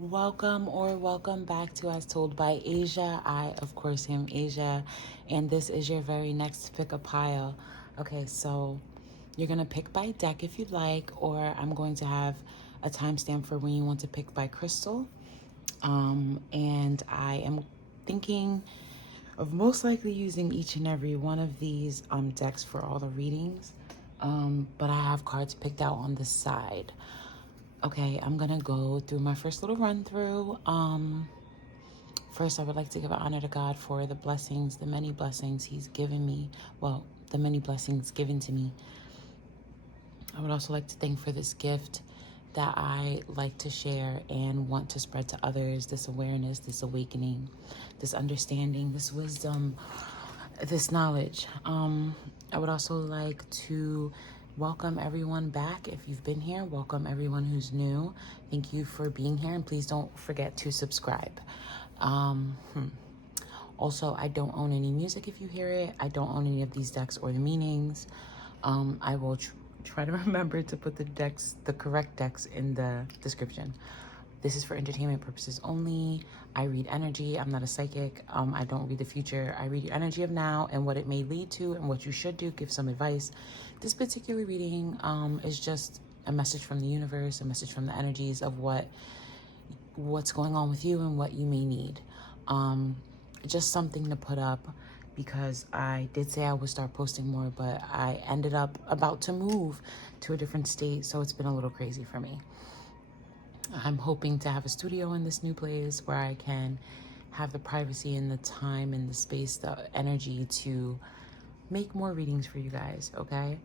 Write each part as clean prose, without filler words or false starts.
Welcome back to As Told by Asia. I, of course, am Asia, and this is your very next pick a pile. Okay, so you're going to pick by deck if you'd like, or I'm going to have a timestamp for when you want to pick by crystal. And I am thinking of most likely using each and every one of these decks for all the readings. But I have cards picked out on the side. Okay, I'm gonna go through my first little run through. First, I would like to give honor to God for the blessings, the many blessings He's given me. Well, the many blessings given to me. I would also like to thank for this gift that I like to share and want to spread to others, this awareness, this awakening, this understanding, this wisdom, this knowledge. I would also like to welcome everyone back. If you've been here, welcome everyone who's new. Thank you for being here, and please don't forget to subscribe. Also, I don't own any music if you hear it. I don't own any of these decks or the meanings. I will try to remember to put the correct decks in the description. This is for entertainment purposes only. I read energy. I'm not a psychic. I don't read the future. I read your energy of now and what it may lead to and what you should do. Give some advice. This particular reading is just a message from the universe, a message from the energies of what's going on with you and what you may need. Just something to put up because I did say I would start posting more, but I ended up about to move to a different state, so it's been a little crazy for me. I'm hoping to have a studio in this new place where I can have the privacy and the time and the space, the energy to make more readings for you guys, okay?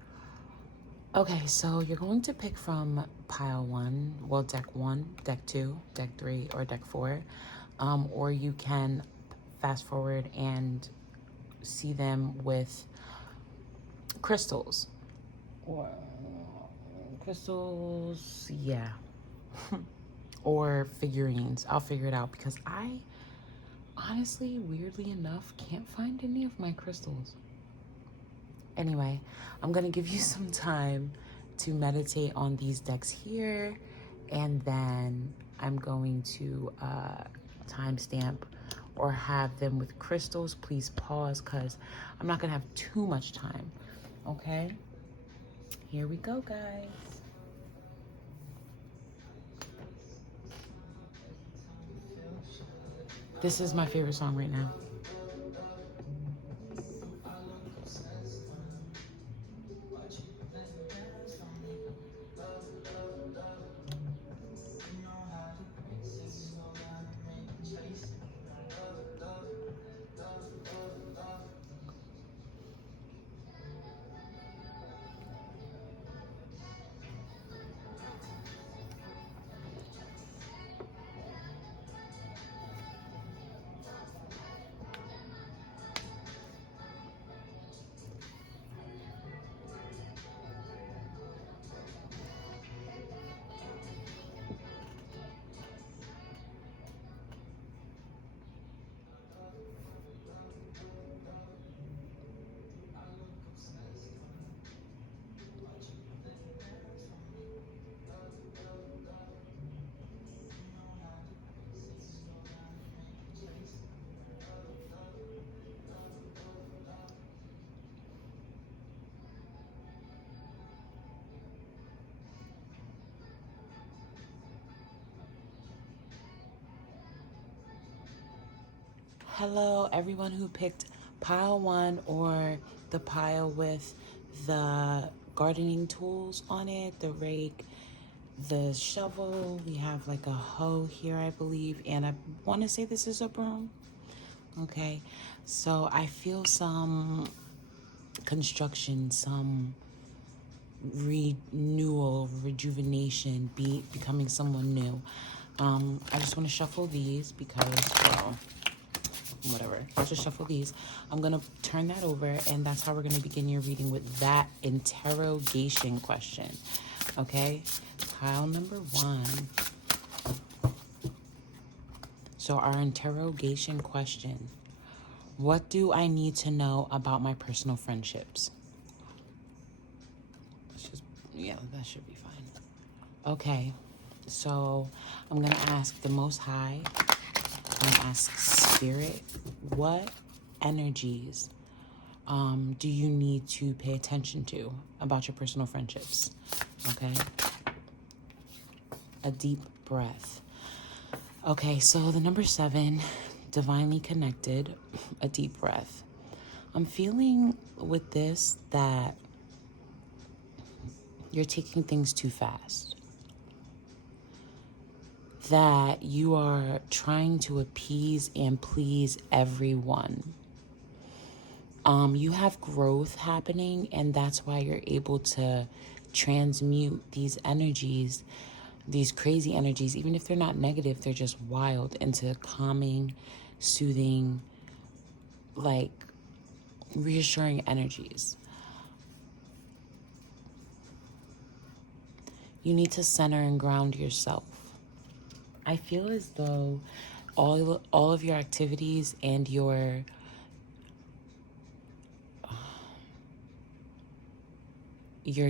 Okay, so you're going to pick from pile 1, well, deck 1, deck 2, deck 3, or deck 4, or you can fast forward and see them with crystals. Or crystals, yeah. Or figurines. I'll figure it out because I honestly, weirdly enough, can't find any of my crystals. Anyway, I'm gonna give you some time to meditate on these decks here, and then I'm going to timestamp or have them with crystals. Please pause because I'm not gonna have too much time. Okay? Here we go, guys. This is my favorite song right now. Hello, everyone who picked pile 1 or the pile with the gardening tools on it, the rake, the shovel. We have like a hoe here, I believe, and I want to say this is a broom. Okay, so I feel some construction, some renewal, rejuvenation, becoming someone new. I just want to shuffle these because, well, whatever. I'll just shuffle these. I'm going to turn that over, and that's how we're going to begin your reading with that interrogation question. Okay? Pile number 1. So our interrogation question. What do I need to know about my personal friendships? Yeah, that should be fine. Okay. So I'm going to ask the Most High, I'm going to ask Spirit, what energies do you need to pay attention to about your personal friendships? Okay. A deep breath. Okay, so the number 7, divinely connected, a deep breath. I'm feeling with this that you're taking things too fast. That you are trying to appease and please everyone. You have growth happening, and that's why you're able to transmute these energies, these crazy energies, even if they're not negative, they're just wild, into calming, soothing, like reassuring energies. You need to center and ground yourself. I feel as though all of your activities and your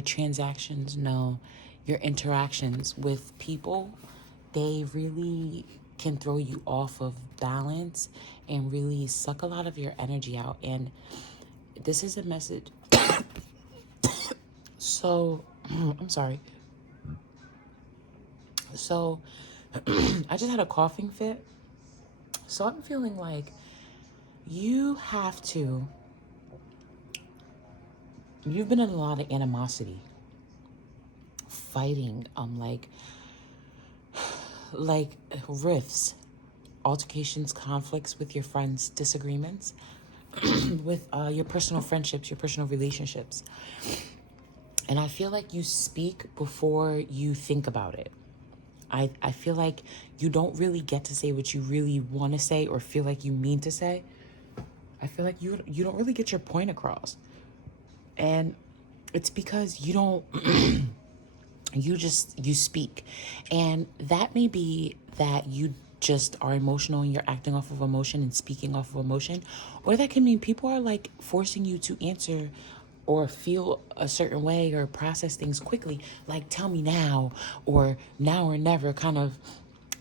transactions, no, your interactions with people, they really can throw you off of balance and really suck a lot of your energy out. And this is a message. So, I'm sorry. So, I just had a coughing fit. So I'm feeling like you've been in a lot of animosity, fighting, like rifts, altercations, conflicts with your friends, disagreements with your personal friendships, your personal relationships. And I feel like you speak before you think about it. I feel like you don't really get to say what you really want to say or feel like you mean to say. I feel like you don't really get your point across. And it's because you don't you speak. And that may be that you just are emotional and you're acting off of emotion and speaking off of emotion, or that can mean people are like forcing you to answer or feel a certain way or process things quickly, like tell me now or now or never kind of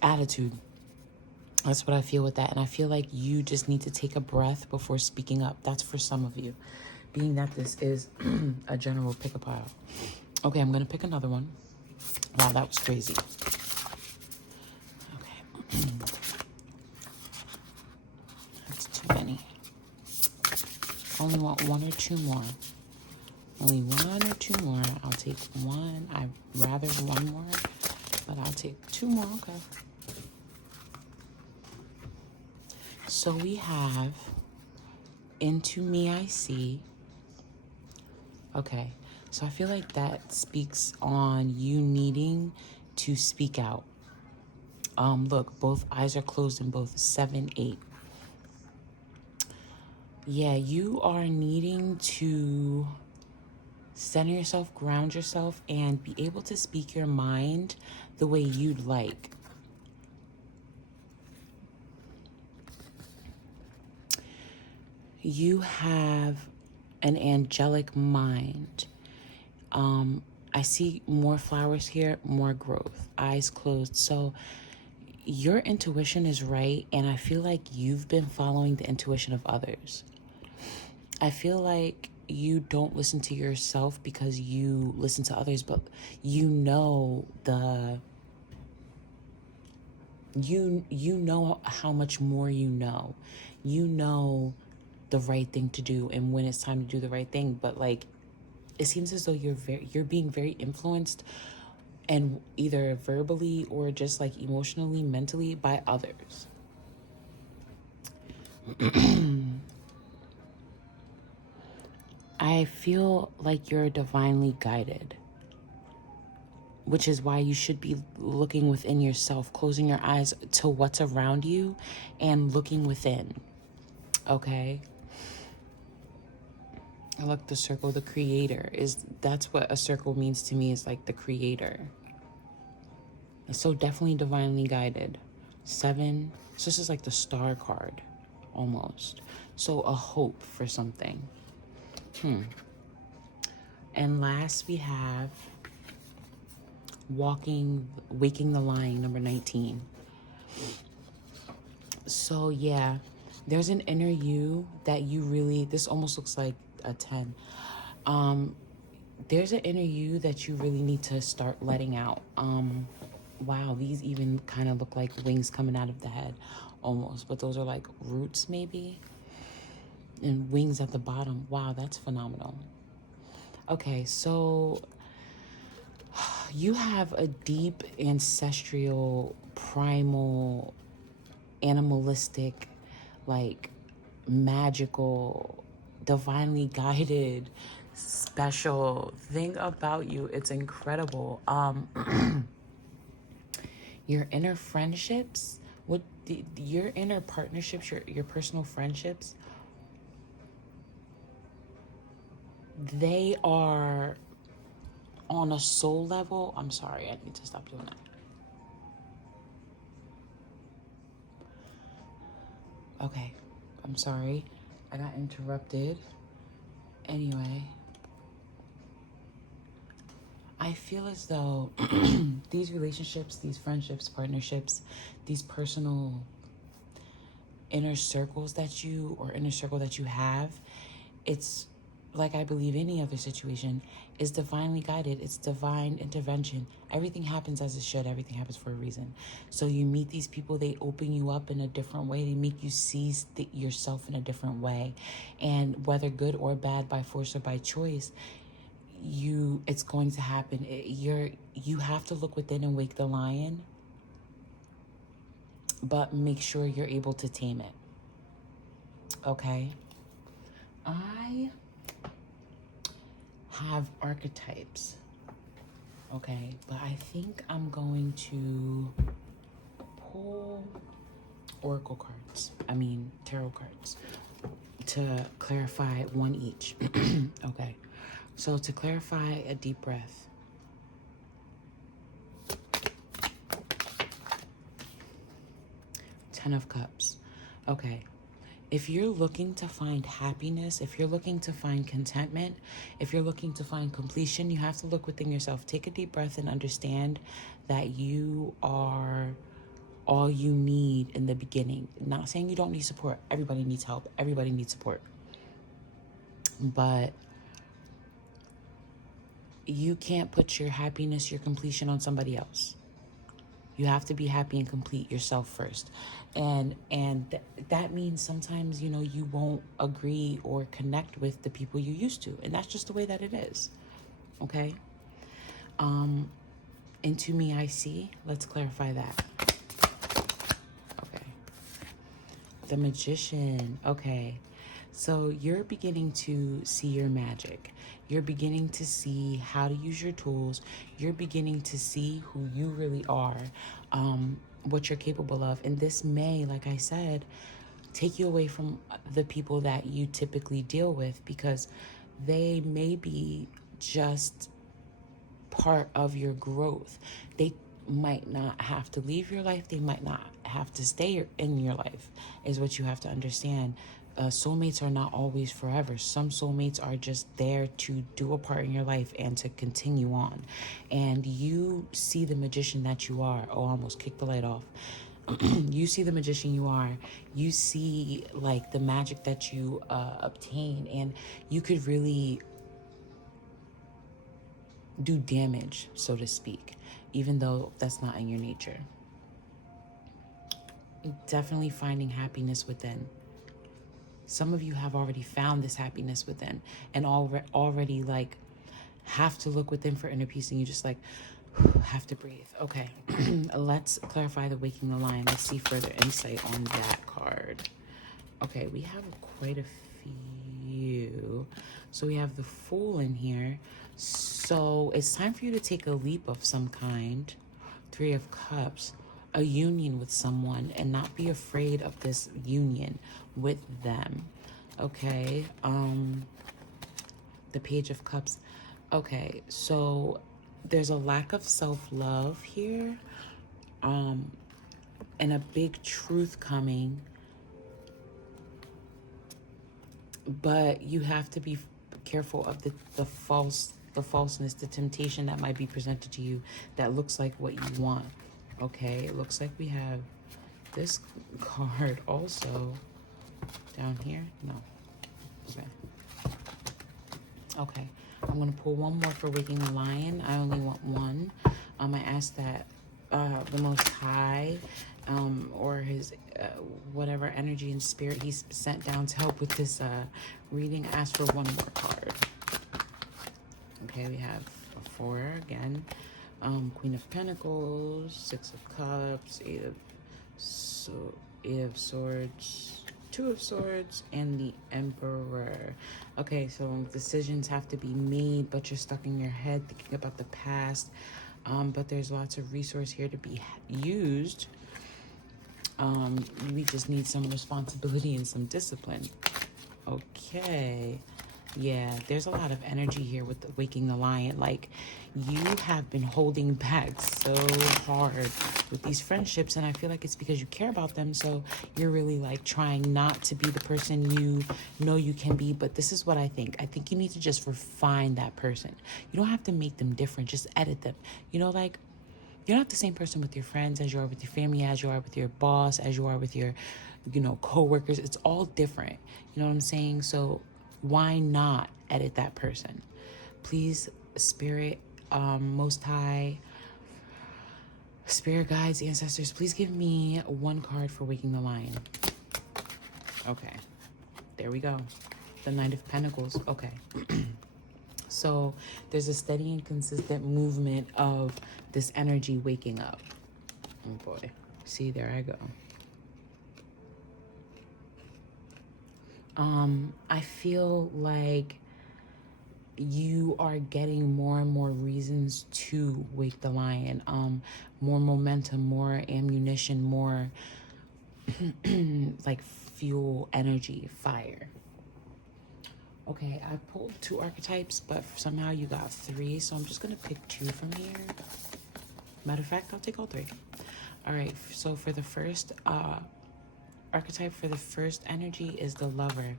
attitude. That's what I feel with that. And I feel like you just need to take a breath before speaking up. That's for some of you, being that this is a general pick a pile. Okay, I'm going to pick another one. Wow, that was crazy. Okay. That's too many. Only want one or two more. Only one or two more. I'll take one. I'd rather one more, but I'll take two more. Okay. So we have Into Me I See. Okay. So I feel like that speaks on you needing to speak out. Look, both eyes are closed in both 7, 8. Yeah, you are needing to center yourself, ground yourself, and be able to speak your mind the way you'd like. You have an angelic mind. I see more flowers here, more growth, eyes closed. So your intuition is right, and I feel like you've been following the intuition of others. I feel like you don't listen to yourself because you listen to others, but you know you know how much more you know. You know the right thing to do and when it's time to do the right thing, but like it seems as though you're being very influenced, and either verbally or just like emotionally, mentally, by others. I feel like you're divinely guided, which is why you should be looking within yourself, closing your eyes to what's around you and looking within. Okay? I like the circle, the creator that's what a circle means to me, is like the creator. It's so definitely divinely guided. 7, so this is like the star card almost. So a hope for something. And last we have waking the line, number 19. So yeah, there's an inner you that you really, this almost looks like a 10. There's an inner you that you really need to start letting out. Wow, these even kind of look like wings coming out of the head almost, but those are like roots maybe, and wings at the bottom. Wow, that's phenomenal. Okay, so you have a deep ancestral, primal, animalistic, like magical, divinely guided, special thing about you. It's incredible. Your inner friendships, your inner partnerships, your personal friendships, they are on a soul level. I'm sorry, I need to stop doing that. Okay, I'm sorry, I got interrupted. Anyway, I feel as though these relationships, these friendships, partnerships, these personal inner circle that you have, it's like I believe any other situation is divinely guided. It's divine intervention. Everything happens as it should. Everything happens for a reason. So you meet these people, they open you up in a different way. They make you see yourself in a different way. And whether good or bad, by force or by choice, it's going to happen. You have to look within and wake the lion, but make sure you're able to tame it. Okay? I have archetypes. Okay, but I think I'm going to pull tarot cards to clarify one each. Okay, so to clarify, a deep breath. Ten of Cups. Okay. If you're looking to find happiness, if you're looking to find contentment, if you're looking to find completion, you have to look within yourself. Take a deep breath and understand that you are all you need in the beginning. Not saying you don't need support. Everybody needs help. Everybody needs support. But you can't put your happiness, your completion on somebody else. You have to be happy and complete yourself first. And that means sometimes, you won't agree or connect with the people you used to. And that's just the way that it is. Okay? Into me I see. Let's clarify that. Okay. The Magician. Okay. So you're beginning to see your magic. You're beginning to see how to use your tools. You're beginning to see who you really are, what you're capable of. And this may, like I said, take you away from the people that you typically deal with, because they may be just part of your growth. They might not have to leave your life. They might not have to stay in your life, is what you have to understand. Soulmates are not always forever. Some soulmates are just there to do a part in your life and to continue on. And you see the magician that you are. Oh, I almost kicked the light off. You see the magician you are. You see like the magic that you obtain, and you could really do damage, so to speak, even though that's not in your nature. Definitely finding happiness within. Some of you have already found this happiness within and already like have to look within for inner peace, and you just like have to breathe. Okay, let's clarify the Waking the Lion. Let's see further insight on that card. Okay, we have quite a few. So we have the Fool in here. So it's time for you to take a leap of some kind. Three of Cups. A union with someone, and not be afraid of this union with them. Okay. The Page of Cups. Okay, so there's a lack of self-love here, and a big truth coming, but you have to be careful of the false the falseness, the temptation that might be presented to you that looks like what you want. Okay, it looks like we have this card also down here. No. Okay, I'm gonna pull one more for Waking the Lion. I only want one. I ask that the Most High, or his whatever energy and spirit he's sent down to help with this reading, ask for one more card. Okay, we have a 4 again, Queen of Pentacles, 6 of Cups, 8 of Swords, 2 of Swords, and the Emperor. Okay, so decisions have to be made, but you're stuck in your head thinking about the past. But there's lots of resource here to be used. We just need some responsibility and some discipline. Okay. Yeah, there's a lot of energy here with the Waking the Lion. Like, you have been holding back so hard with these friendships, and I feel like it's because you care about them, so you're really, like, trying not to be the person you know you can be. But this is what I think. I think you need to just refine that person. You don't have to make them different. Just edit them. You know, like, you're not the same person with your friends as you are with your family, as you are with your boss, as you are with your, co-workers. It's all different. You know what I'm saying? So why not edit that person? Please, Spirit, Most High, Spirit guides, ancestors, please give me one card for Waking the Lion. Okay, there we go. The Knight of Pentacles. Okay. So there's a steady and consistent movement of this energy waking up. Oh boy. See, there I go. I feel like you are getting more and more reasons to wake the lion. More momentum, more ammunition, more like fuel, energy, fire. Okay, I pulled 2 archetypes, but somehow you got 3, so I'm just gonna pick 2 from here. Matter of fact, I'll take all 3. All right, so for the first archetype, for the first energy is the Lover.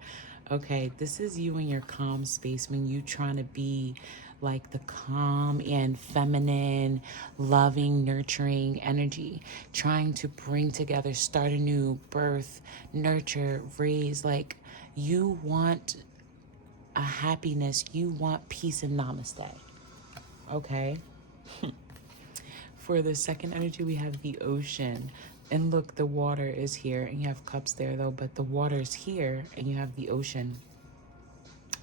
Okay, this is you in your calm space when you trying to be like the calm and feminine, loving, nurturing energy, trying to bring together, start anew, birth, nurture, raise. Like, you want a happiness, you want peace and namaste. Okay. For the second energy, we have the Ocean. And look, the water is here, and you have cups there though, but the water is here and you have the ocean.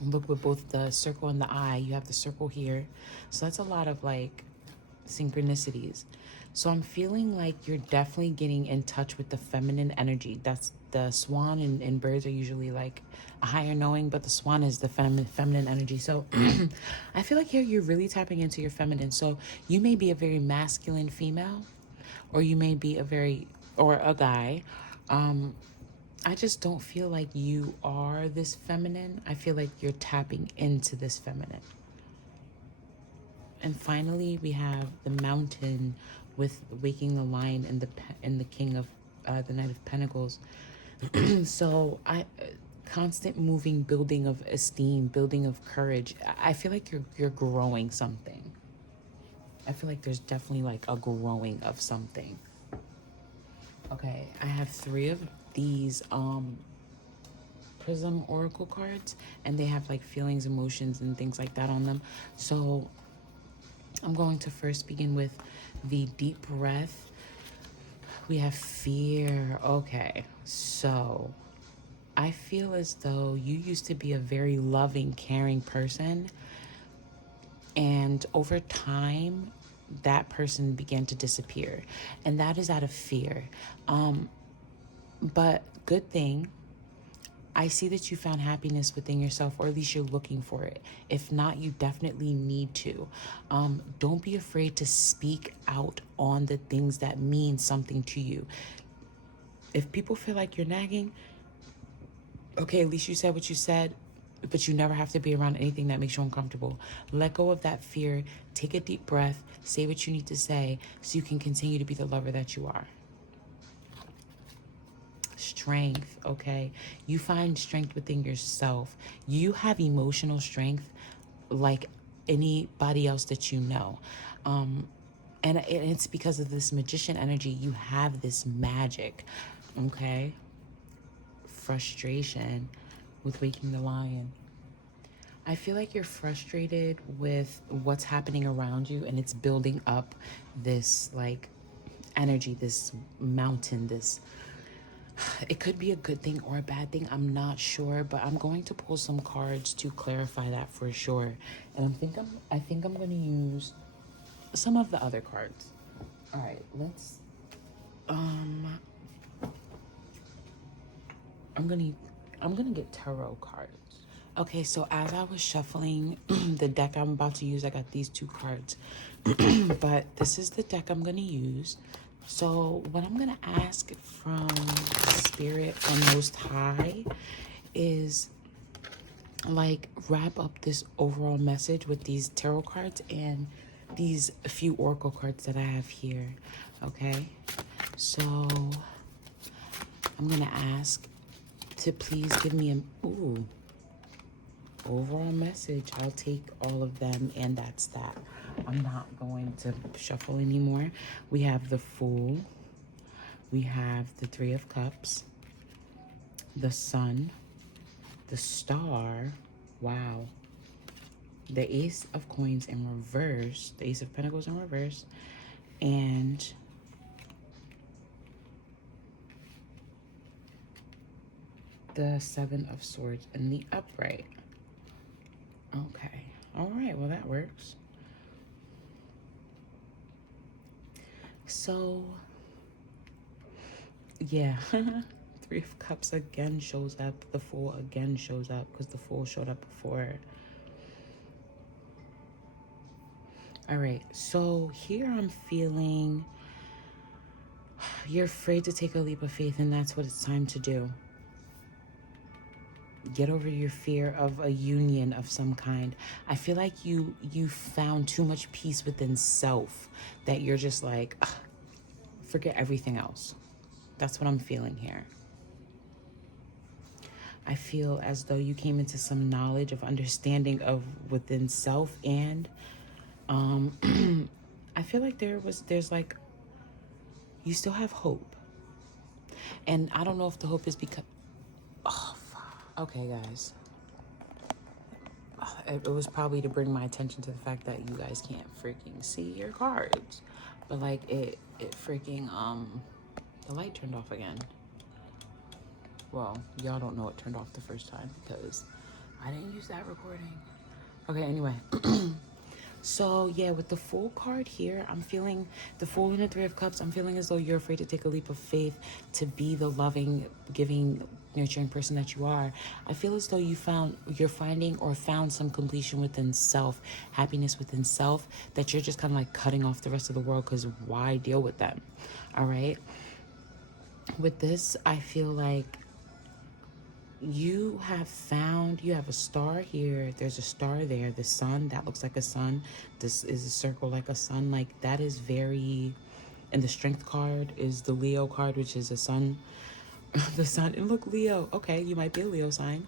Look, with both the circle and the eye, you have the circle here. So that's a lot of like synchronicities. So I'm feeling like you're definitely getting in touch with the feminine energy. That's the swan, and birds are usually like a higher knowing, but the swan is the feminine energy. So I feel like here you're really tapping into your feminine. So you may be a very masculine female, or you may be a guy. I just don't feel like you are this feminine. I feel like you're tapping into this feminine. And finally, we have the Mountain with Waking the Lion and the King of the Knight of Pentacles. So constant moving, building of esteem, building of courage. I feel like you're growing something. I feel like there's definitely like a growing of something. Okay, I have 3 of these Prism Oracle cards, and they have like feelings, emotions, and things like that on them. So I'm going to first begin with the deep breath. We have fear. Okay, so I feel as though you used to be a very loving, caring person, and over time, that person began to disappear, and that is out of fear. But good thing, I see that you found happiness within yourself, or at least you're looking for it. If not, you definitely need to. Don't be afraid to speak out on the things that mean something to you. If people feel like you're nagging, okay, at least you said what you said, but you never have to be around anything that makes you uncomfortable. Let go of that fear. Take a deep breath. Say what you need to say so you can continue to be the lover that you are. Strength, okay? You find strength within yourself. You have emotional strength like anybody else that you know. And it's because of this magician energy. You have this magic, okay? Frustration with waking the lion. I feel like you're frustrated with what's happening around you, and it's building up this like energy, this mountain, this, it could be a good thing or a bad thing, I'm not sure, but I'm going to pull some cards to clarify that for sure. And I think I'm going to use some of the other cards. All right, let's I'm gonna get tarot cards. Okay, so as I was shuffling the deck I'm about to use, I got these two cards. But this is the deck I'm gonna use. So what I'm gonna ask from Spirit and Most High is like wrap up this overall message with these tarot cards and these few oracle cards that I have here. Okay, so I'm gonna ask to please give me an overall message. I'll take all of them, and that's that. I'm not going to shuffle anymore. We have the Fool, we have the Three of Cups, the Sun, the Star, wow, the Ace of Coins in reverse, the Ace of Pentacles in reverse, and the Seven of Swords in the upright. Okay, all right, well that works. So yeah, Three of Cups again shows up, the Fool again shows up, because the Fool showed up before. All right, so here I'm feeling you're afraid to take a leap of faith, and that's what it's time to do. Get over your fear of a union of some kind. I feel like you found too much peace within self that you're just like, ugh, forget everything else. That's what I'm feeling here. I feel as though you came into some knowledge of understanding of within self, and I feel like there's like, you still have hope. And I don't know if the hope is because, oh, okay, guys. It was probably to bring my attention to the fact that you guys can't freaking see your cards. But like it freaking, the light turned off again. Well, y'all don't know it turned off the first time because I didn't use that recording. Okay, anyway. So yeah, with the Fool card here, I'm feeling the Fool and the Three of Cups. I'm feeling as though you're afraid to take a leap of faith to be the loving, giving, nurturing person that you are. I feel as though you're finding or found some completion within self, happiness within self, that you're just kind of like cutting off the rest of the world because why deal with them? All right. With this, I feel like you have a star here. There's a star there. The sun, that looks like a sun. This is a circle like a sun. Like that is very, and the Strength card is the Leo card, which is a sun. The sun, and look, Leo. Okay, you might be a Leo sign.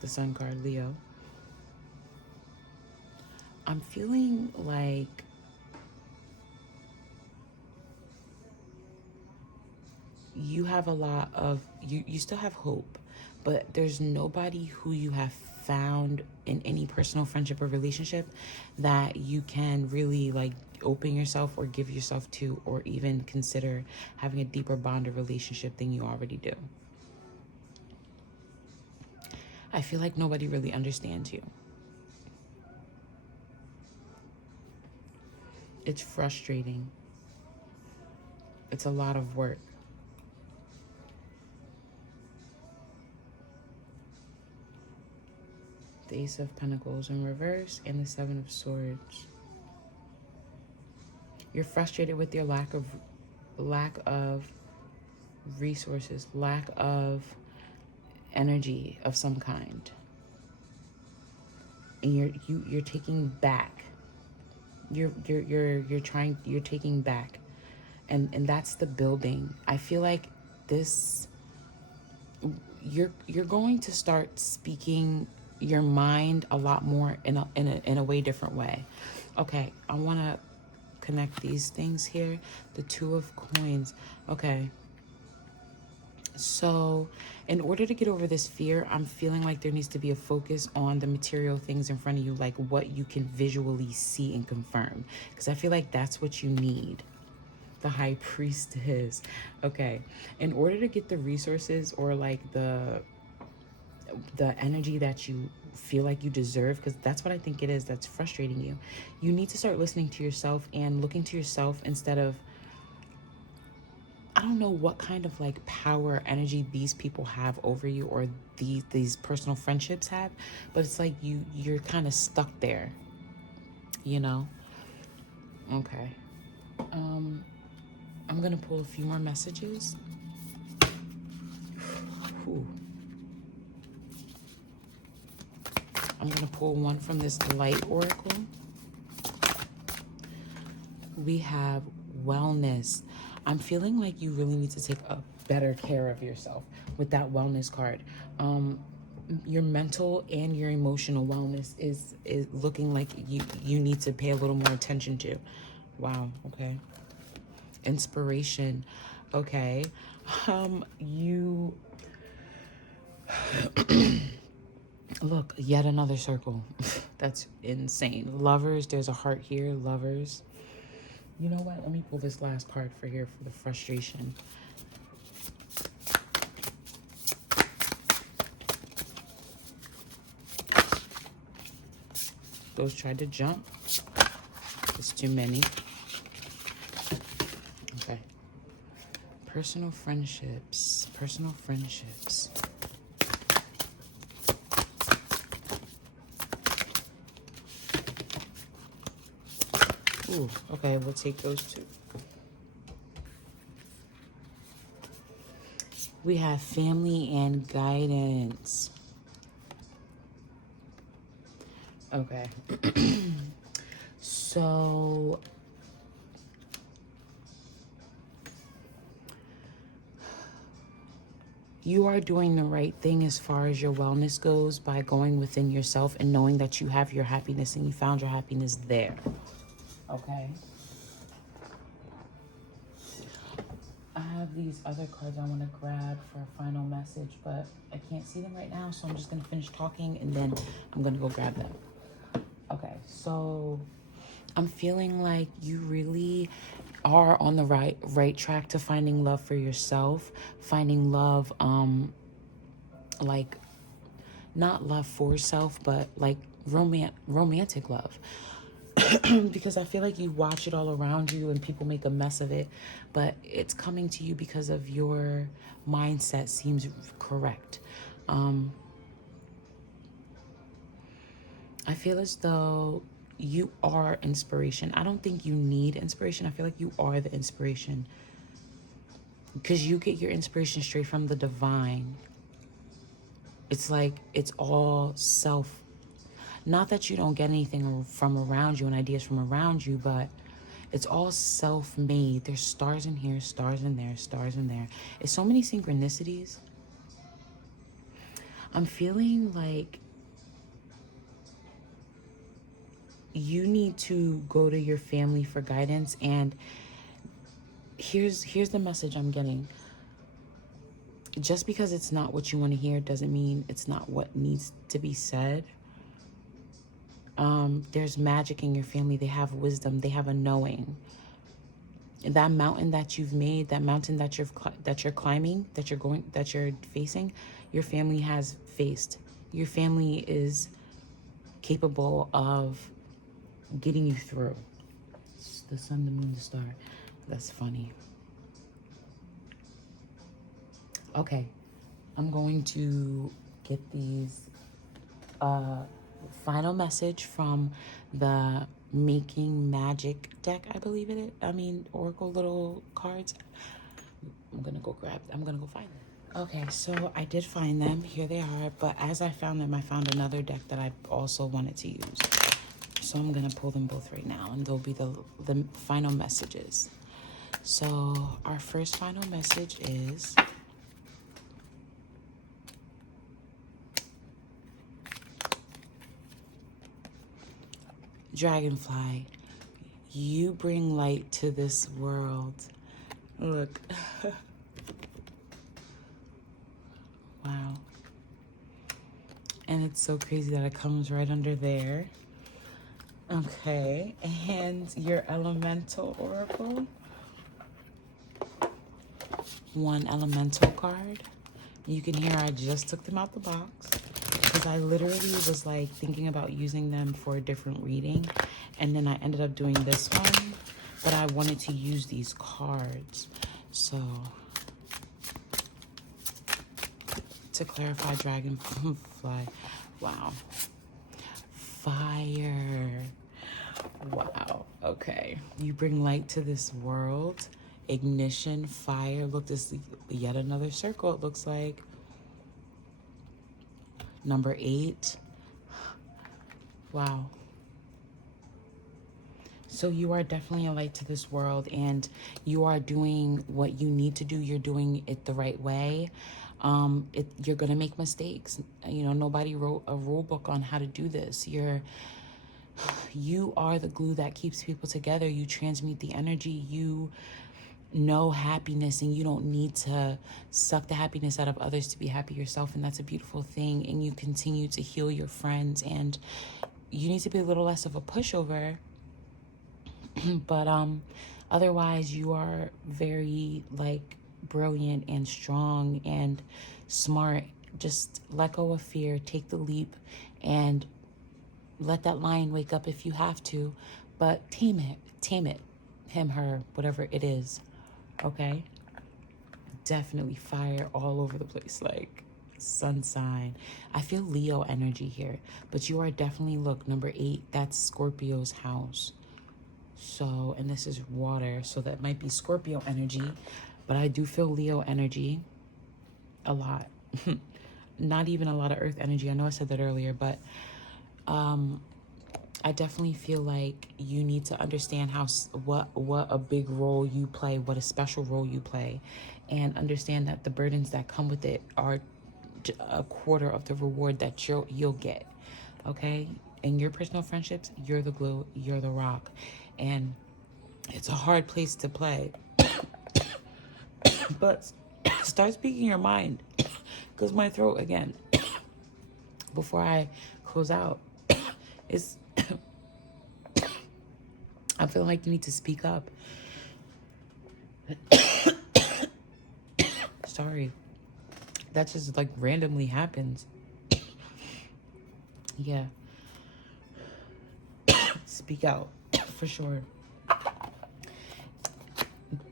The Sun card, Leo. I'm feeling like you have a lot of, you still have hope, but there's nobody who you have found in any personal friendship or relationship that you can really like open yourself or give yourself to, or even consider having a deeper bond or relationship than you already do. I feel like nobody really understands you. It's frustrating. It's a lot of work. The Ace of Pentacles in reverse and the Seven of Swords. You're frustrated with your lack of resources, lack of energy of some kind, and you're taking back. You're taking back, and that's the building. I feel like this. You're going to start speaking your mind a lot more in a way different way. Okay, I want to connect these things here. The Two of Coins. Okay. So in order to get over this fear, I'm feeling like there needs to be a focus on the material things in front of you, like what you can visually see and confirm. Because I feel like that's what you need. The High Priestess. Okay. In order to get the resources or like the energy that you feel like you deserve, because that's what I think it is that's frustrating you, you need to start listening to yourself and looking to yourself instead of, I don't know what kind of like power energy these people have over you, or these personal friendships have, but it's like you're kind of stuck there, you know. Okay. I'm gonna pull a few more messages. Ooh. I'm gonna pull one from this Light Oracle. We have wellness. I'm feeling like you really need to take a better care of yourself with that wellness card. Your mental and your emotional wellness is looking like you need to pay a little more attention to. Wow. Okay. Inspiration. Okay. You look, yet another circle. That's insane. Lovers, there's a heart here. Lovers. You know what? Let me pull this last card for here for the frustration. Those tried to jump. It's too many. Okay. Personal friendships. Personal friendships. Ooh, okay, we'll take those two. We have family and guidance. Okay. So you are doing the right thing as far as your wellness goes by going within yourself and knowing that you have your happiness and you found your happiness there. Okay. I have these other cards I want to grab for a final message, but I can't see them right now, so I'm just going to finish talking and then I'm going to go grab them. Okay, so I'm feeling like you really are on the right track to finding love for yourself, finding love, like not love for self, but like romantic love. Because I feel like you watch it all around you and people make a mess of it, but it's coming to you because of your mindset seems correct. I feel as though you are inspiration. I don't think you need inspiration. I feel like you are the inspiration because you get your inspiration straight from the divine. It's like it's all self. Not that you don't get anything from around you and ideas from around you, but it's all self-made. There's stars in here, stars in there, stars in there. It's so many synchronicities. I'm feeling like you need to go to your family for guidance, and here's the message I'm getting. Just because it's not what you want to hear doesn't mean it's not what needs to be said. There's magic in your family. They have wisdom. They have a knowing. That mountain that you've made, that mountain that you're climbing, that you're facing, your family has faced. Your family is capable of getting you through. It's the sun, the moon, the star. That's funny. Okay, I'm going to get these final message from the Making Magic deck, I believe it is. I mean, Oracle little cards. I'm gonna go find them. Okay, so I did find them. Here they are. But as I found them, I found another deck that I also wanted to use. So I'm gonna pull them both right now, and they'll be the final messages. So our first final message is Dragonfly, you bring light to this world. Look. Wow. And it's so crazy that it comes right under there. Okay, and your elemental oracle. One elemental card. You can hear I just took them out the box because I literally was like thinking about using them for a different reading, and then I ended up doing this one, but I wanted to use these cards. So to clarify, dragonfly. Wow. Fire. Wow. Okay. You bring light to this world. Ignition, fire. Look, this is yet another circle. It looks like number 8. Wow. So you are definitely a light to this world, and you are doing what you need to do. You're doing it the right way. You're gonna make mistakes. You know, nobody wrote a rule book on how to do this. You are the glue that keeps people together. You transmute the energy. You know happiness, and you don't need to suck the happiness out of others to be happy yourself, and that's a beautiful thing. And you continue to heal your friends, and you need to be a little less of a pushover. But otherwise you are very like brilliant and strong and smart. Just let go of fear, take the leap, and let that lion wake up if you have to, but tame it, him, her, whatever it is. Okay? Definitely fire all over the place, like sun sign. I feel Leo energy here, but you are definitely, look, number 8, that's Scorpio's house. So, and this is water, so that might be Scorpio energy, but I do feel Leo energy a lot. Not even a lot of earth energy. I know I said that earlier, but I definitely feel like you need to understand what a big role you play, what a special role you play, and understand that the burdens that come with it are a quarter of the reward that you'll get. Okay? In your personal friendships, you're the glue, you're the rock, and it's a hard place to play. But start speaking your mind, because my throat again before I close out is I feel like you need to speak up. Sorry. That just like randomly happens. Yeah. Speak out for sure.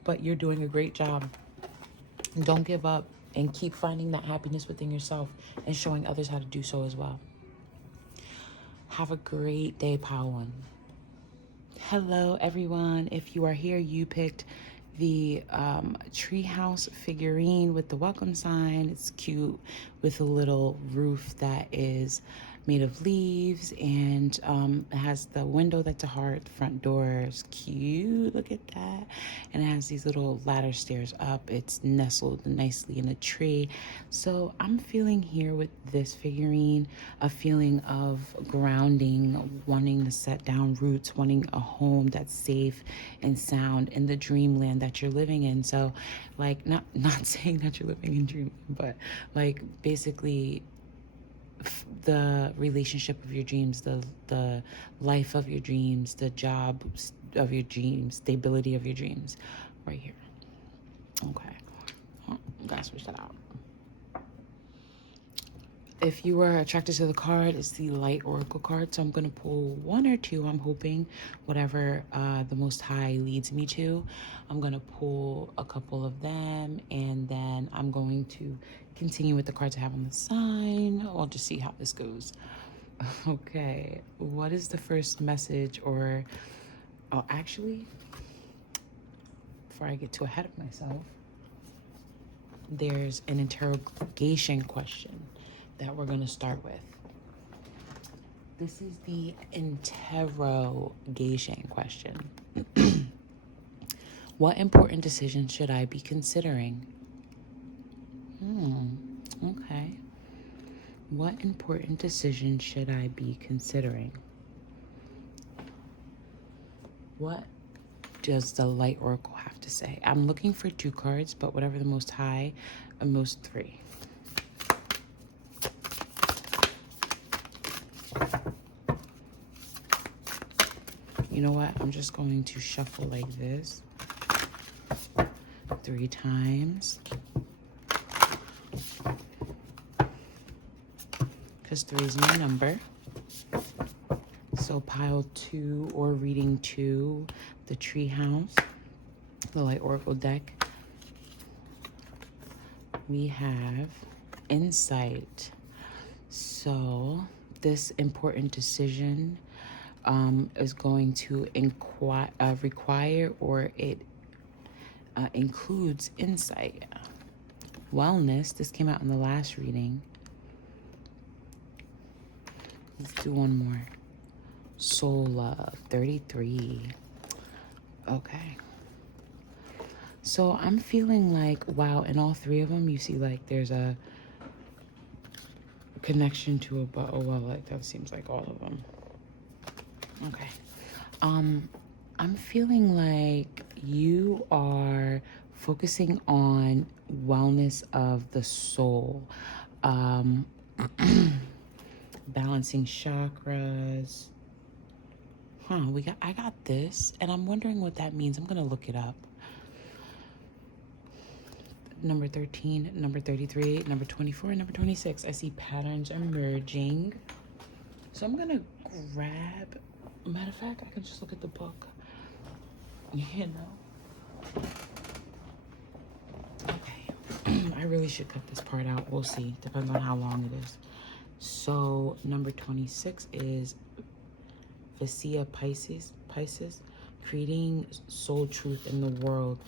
But you're doing a great job. Don't give up, and keep finding that happiness within yourself and showing others how to do so as well. Have a great day, Powin. Hello, everyone. If you are here, you picked the TreeHouse figurine with the welcome sign. It's cute with a little roof that is made of leaves, and it has the window that's a heart. The front door is cute. Look at that. And it has these little ladder stairs up. It's nestled nicely in a tree. So I'm feeling here with this figurine a feeling of grounding, wanting to set down roots, wanting a home that's safe and sound in the dreamland that you're living in. So like not saying that you're living in dreamland, but like basically the relationship of your dreams, the life of your dreams, the job of your dreams, stability of your dreams, right here. Okay, gotta switch that out. If you were attracted to the card, it's the light oracle card. So I'm going to pull 1 or 2. I'm hoping whatever the Most High leads me to. I'm going to pull a couple of them, and then I'm going to continue with the cards I have on the sign. I'll just see how this goes. Okay, what is the first message? Or, oh, actually, before I get too ahead of myself, there's an interrogation question that we're going to start with. This is the interrogation question. What important decision should I be considering? Okay. What important decision should I be considering? What does the Light Oracle have to say? I'm looking for 2 cards, but whatever the most high and most 3. You know what? I'm just going to shuffle like this 3 times. Because 3 is my number. So pile 2 or reading 2, the TreeHouse, the Light Oracle deck. We have insight. So this important decision is going to require, or it includes insight. Wellness, this came out in the last reading. Let's do one more. Soul love, 33. Okay. So I'm feeling like, wow, in all 3 of them, you see like there's a connection to a, oh, well, like that seems like all of them. Okay. I'm feeling like you are focusing on wellness of the soul, balancing chakras. I got this, and I'm wondering what that means. I'm gonna look it up. Number 13, number 33, number 24, number 26. I see patterns emerging. So I'm gonna grab, matter of fact, I can just look at the book. You know? Okay. I really should cut this part out. We'll see. Depends on how long it is. So number 26 is Vasia Pisces, creating soul truth in the world.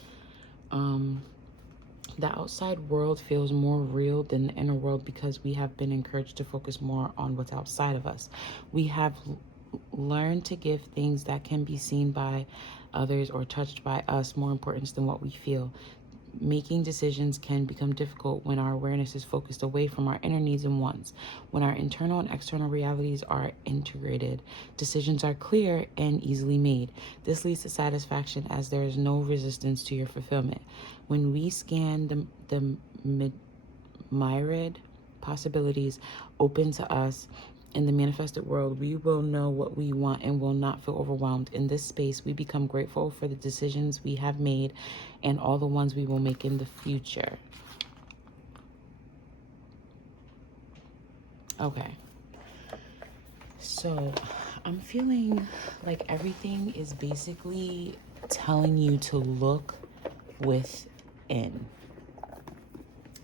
The outside world feels more real than the inner world because we have been encouraged to focus more on what's outside of us. We have learned to give things that can be seen by others or touched by us more importance than what we feel. Making decisions can become difficult when our awareness is focused away from our inner needs and wants. When our internal and external realities are integrated, decisions are clear and easily made. This leads to satisfaction as there is no resistance to your fulfillment. When we scan the myriad possibilities open to us in the manifested world, we will know what we want and will not feel overwhelmed. In this space, we become grateful for the decisions we have made and all the ones we will make in the future. Okay. So I'm feeling like everything is basically telling you to look within.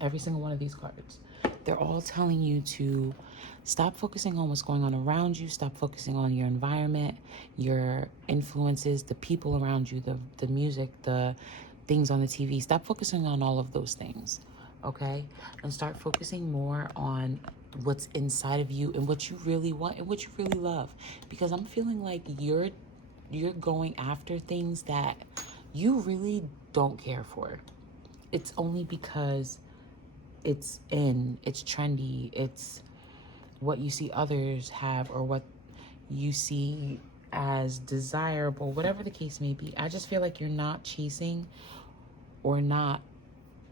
Every single one of these cards. They're all telling you to stop focusing on what's going on around you. Stop focusing on your environment, your influences, the people around you, the music, the things on the TV. Stop focusing on all of those things, okay? And start focusing more on what's inside of you and what you really want and what you really love. Because I'm feeling like you're going after things that you really don't care for. It's only because it's trendy, it's what you see others have or what you see as desirable, whatever the case may be. I just feel like you're not chasing or not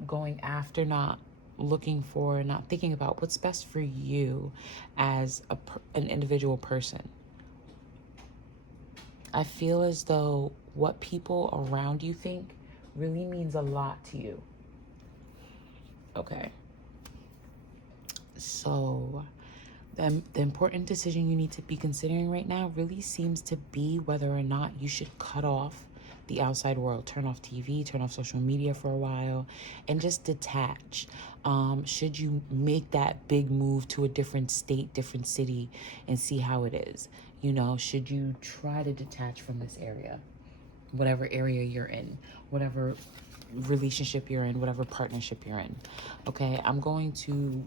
going after, not looking for, not thinking about what's best for you as an individual person. I feel as though what people around you think really means a lot to you. Okay. So the important decision you need to be considering right now really seems to be whether or not you should cut off the outside world. Turn off TV, turn off social media for a while, and just detach. Should you make that big move to a different state, different city, and see how it is? You know, should you try to detach from this area? Whatever area you're in, whatever relationship you're in, whatever partnership you're in. Okay, I'm going to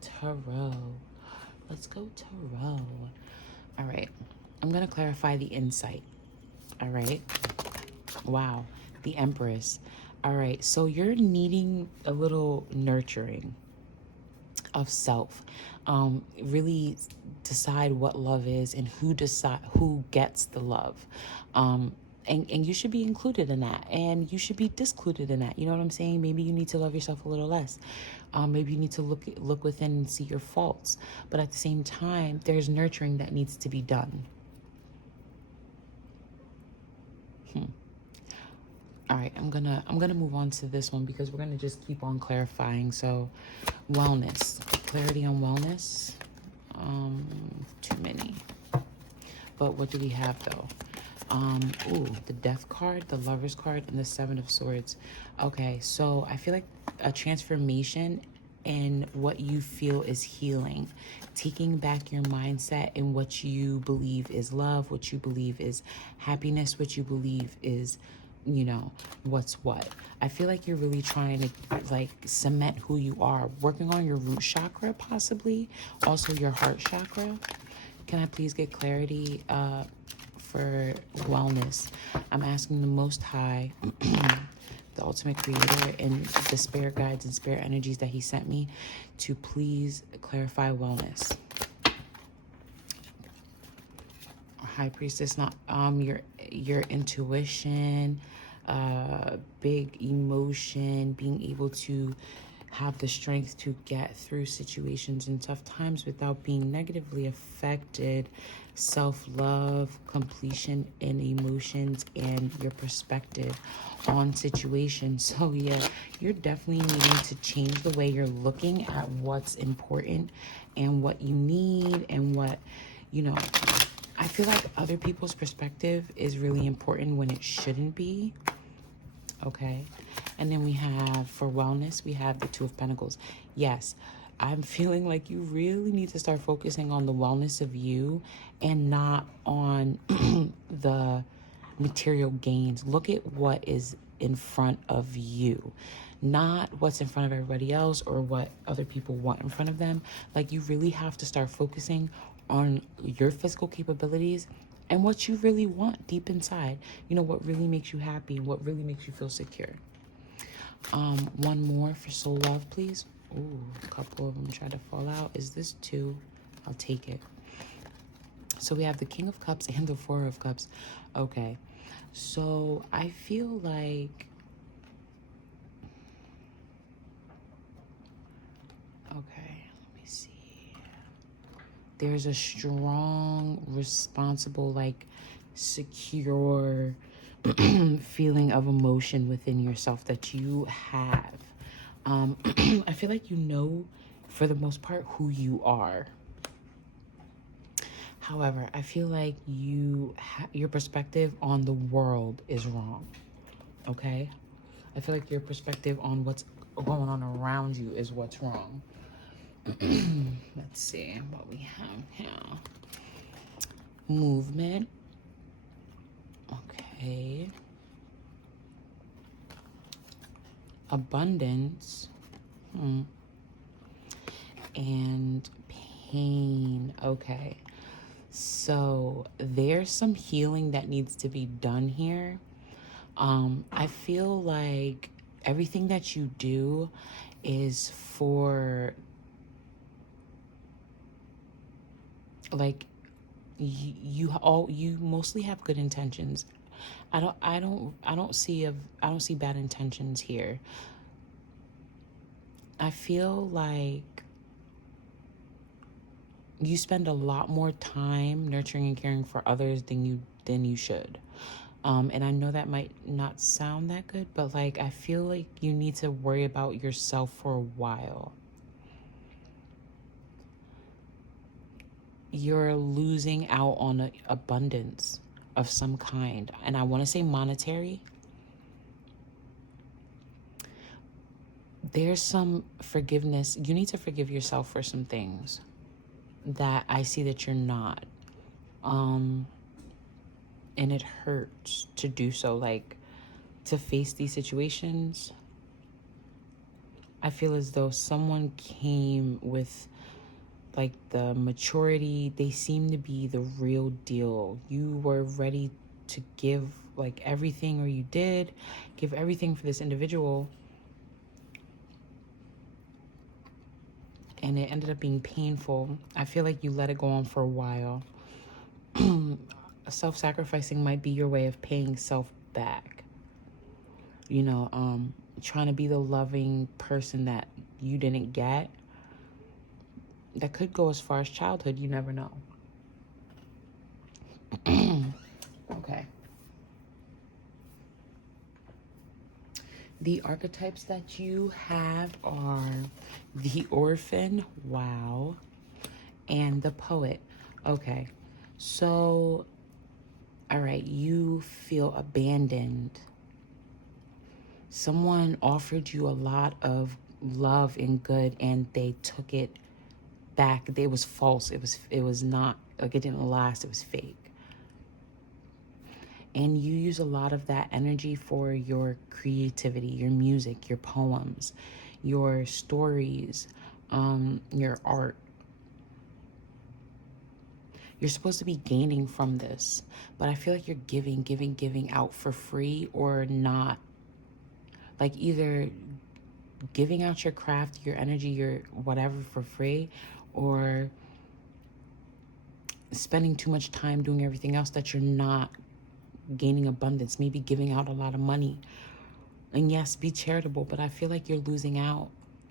tarot. Let's go tarot. All right, I'm gonna clarify the insight. All right, wow, the Empress. All right, so you're needing a little nurturing. of self. Really decide what love is and who gets the love. And you should be included in that, and you should be discluded in that. You know what I'm saying? Maybe you need to love yourself a little less. Maybe you need to look within and see your faults. But at the same time, there's nurturing that needs to be done. All right, I'm gonna move on to this one because we're gonna just keep on clarifying. So, wellness, clarity on wellness. Too many. But what do we have though? The Death card, the Lover's card, and the Seven of Swords. Okay, so I feel like a transformation in what you feel is healing, taking back your mindset and what you believe is love, what you believe is happiness, what you believe is, what's what. I feel like you're really trying to like cement who you are, working on your root chakra, possibly also your heart chakra. Can I please get clarity for wellness? I'm asking the Most High, the ultimate creator, and the spirit guides and spirit energies that he sent me to please clarify wellness. High Priestess, not your intuition, big emotion, being able to have the strength to get through situations in tough times without being negatively affected, self-love, completion in emotions, and your perspective on situations. So yeah, you're definitely needing to change the way you're looking at what's important and what you need and what, I feel like other people's perspective is really important when it shouldn't be. Okay. And then we have, for wellness, we have the Two of Pentacles. Yes, I'm feeling like you really need to start focusing on the wellness of you and not on the material gains. Look at what is in front of you, not what's in front of everybody else or what other people want in front of them. Like, you really have to start focusing on your physical capabilities and what you really want deep inside. What really makes you happy, what really makes you feel secure. One more for soul love, please. Ooh, a couple of them try to fall out. Is this two? I'll take it. So we have the King of Cups and the Four of Cups. Okay. So I feel like, okay, let me see. There's a strong, responsible, like secure feeling of emotion within yourself that you have. I feel like for the most part who you are. However, I feel like your perspective on the world is wrong. Okay? I feel like your perspective on what's going on around you is what's wrong. Let's see what we have here. Movement. Okay. Abundance. And pain. Okay. So there's some healing that needs to be done here. I feel like everything that you do is for, like, you mostly have good intentions. I don't see bad intentions here. I feel like you spend a lot more time nurturing and caring for others than you should. And I know that might not sound that good, but like, I feel like you need to worry about yourself for a while. You're losing out on an abundance of some kind. And I want to say monetary. There's some forgiveness. You need to forgive yourself for some things that I see that you're not. And it hurts to do so, like, to face these situations. I feel as though someone came with, like, the maturity. They seem to be the real deal. You were ready to give, like, everything, or you did give everything for this individual. and it ended up being painful. I feel like you let it go on for a while. Self-sacrificing might be your way of paying self back. You know, trying to be the loving person that you didn't get. That could go as far as childhood. You never know. Okay. The archetypes that you have are the orphan, wow, and the poet. Okay. So, all right, you feel abandoned. Someone offered you a lot of love and good, and they took it back. It was false. It was not, like, it didn't last. It was fake. And you use a lot of that energy for your creativity, your music, your poems, your stories, your art. You're supposed to be gaining from this, but I feel like you're giving out for free, or not. Like, either giving out your craft, your energy, your whatever for free, or spending too much time doing everything else that you're not gaining abundance. Maybe giving out a lot of money. And yes, be charitable, but I feel like you're losing out.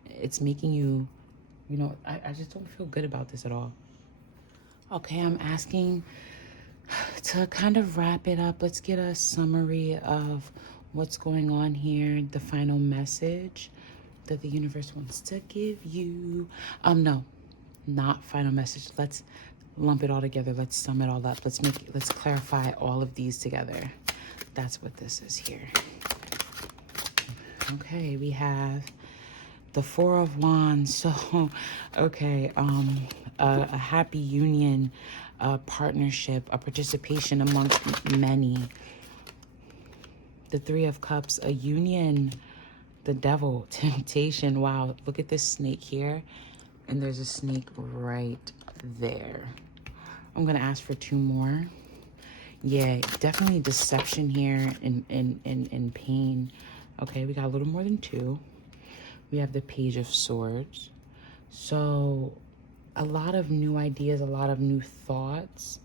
It's making you, you know, I just don't feel good about this at all. Okay, I'm asking to kind of wrap it up. Let's get a summary of what's going on here, the final message that the universe wants to give you. No, not final message. Let's lump it all together. Let's sum it all up. Let's clarify all of these together. That's what this is here. Okay, we have the Four of Wands. So, okay, a happy union, a partnership, a participation amongst many. The Three of Cups, a union, the Devil, temptation. Wow, look at this snake here, and there's a snake right there. I'm gonna ask for 2 more. Yeah, definitely deception here, and pain. Okay, we got a little more than 2. We have the Page of Swords. So a lot of new ideas, a lot of new thoughts.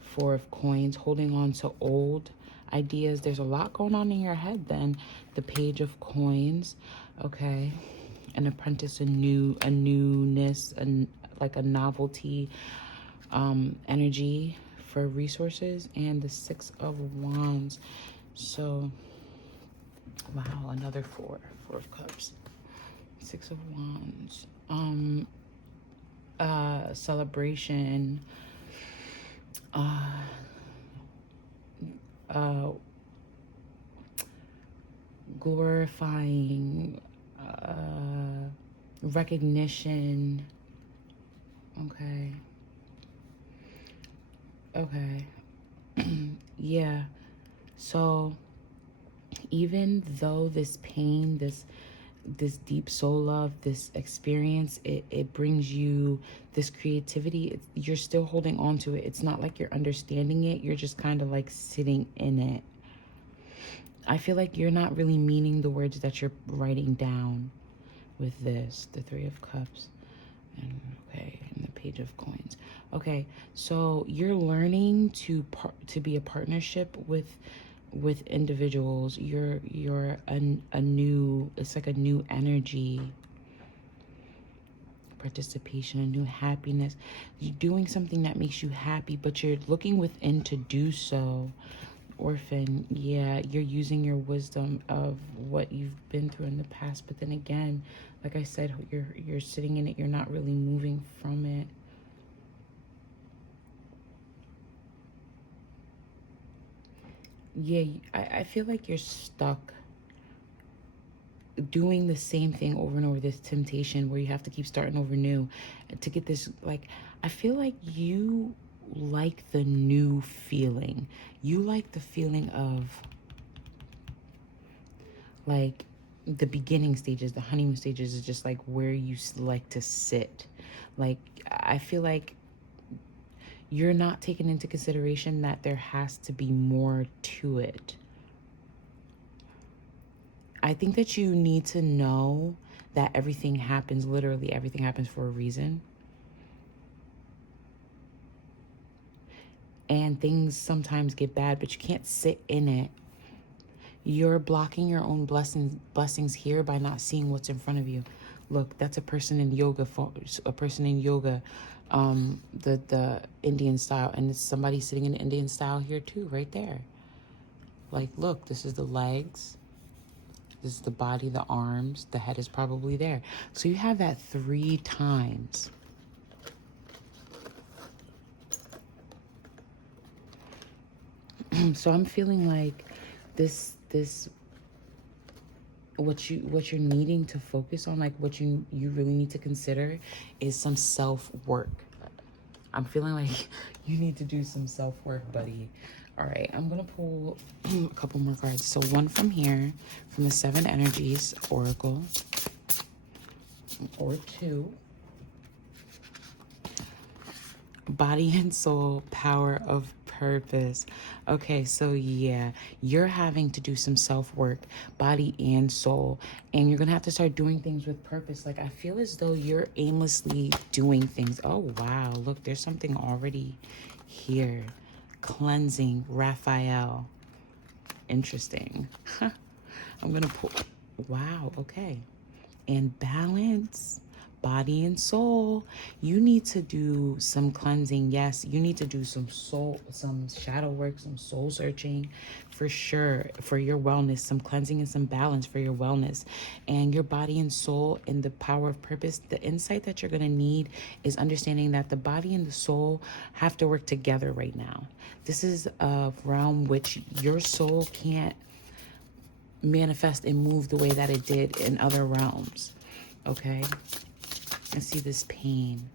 4 of Coins, holding on to old ideas. There's a lot going on in your head then. The Page of Coins. Okay. An apprentice, a newness, like a novelty energy for resources. And the 6 of Wands. So, wow, another 4 of Cups. 6 of Wands. Celebration. Glorifying, recognition. Okay. Yeah. So even though this pain, this deep soul love, this experience, it brings you this creativity, you're still holding on to it. It's not like you're understanding it. You're just kind of like sitting in it. I feel like you're not really meaning the words that you're writing down with this, the 3 of Cups. And the Page of Coins. Okay, so you're learning to be a partnership with individuals. You're a new, it's like a new energy, participation, a new happiness. You're doing something that makes you happy, but you're looking within to do so. Orphan, yeah, you're using your wisdom of what you've been through in the past, but then again, like I said, you're sitting in it. You're not really moving from it. Yeah, I feel like you're stuck doing the same thing over and over, this temptation where you have to keep starting over new to get this, like, I feel like you like the new feeling. You like the feeling of, like, the beginning stages, the honeymoon stages is just like where you like to sit. Like, I feel like you're not taking into consideration that there has to be more to it. I think that you need to know that everything happens, literally everything happens for a reason. And things sometimes get bad, but you can't sit in it. You're blocking your own blessings here by not seeing what's in front of you. Look, that's a person in yoga, the Indian style, and it's somebody sitting in the Indian style here too, right there. Like, look, this is the legs, this is the body, the arms, the head is probably there. So you have that 3 times. So I'm feeling like this what you're needing to focus on, like what you really need to consider is some self-work. I'm feeling like you need to do some self-work, buddy. All right, I'm gonna pull a couple more cards. So one from here, from the 7 Energies Oracle, or 2. Body and soul, power of purpose. Okay, so yeah, you're having to do some self-work, body and soul, and you're gonna have to start doing things with purpose. Like, I feel as though you're aimlessly doing things. Oh wow, look, there's something already here. Cleansing, Raphael. Interesting. I'm gonna pull. Wow, okay. And balance, body and soul. You need to do some cleansing. Yes, you need to do some shadow work, some soul searching for sure, for your wellness, some cleansing and some balance for your wellness. And your body and soul and the power of purpose, the insight that you're going to need is understanding that the body and the soul have to work together right now. This is a realm which your soul can't manifest and move the way that it did in other realms. Okay, I see this pain,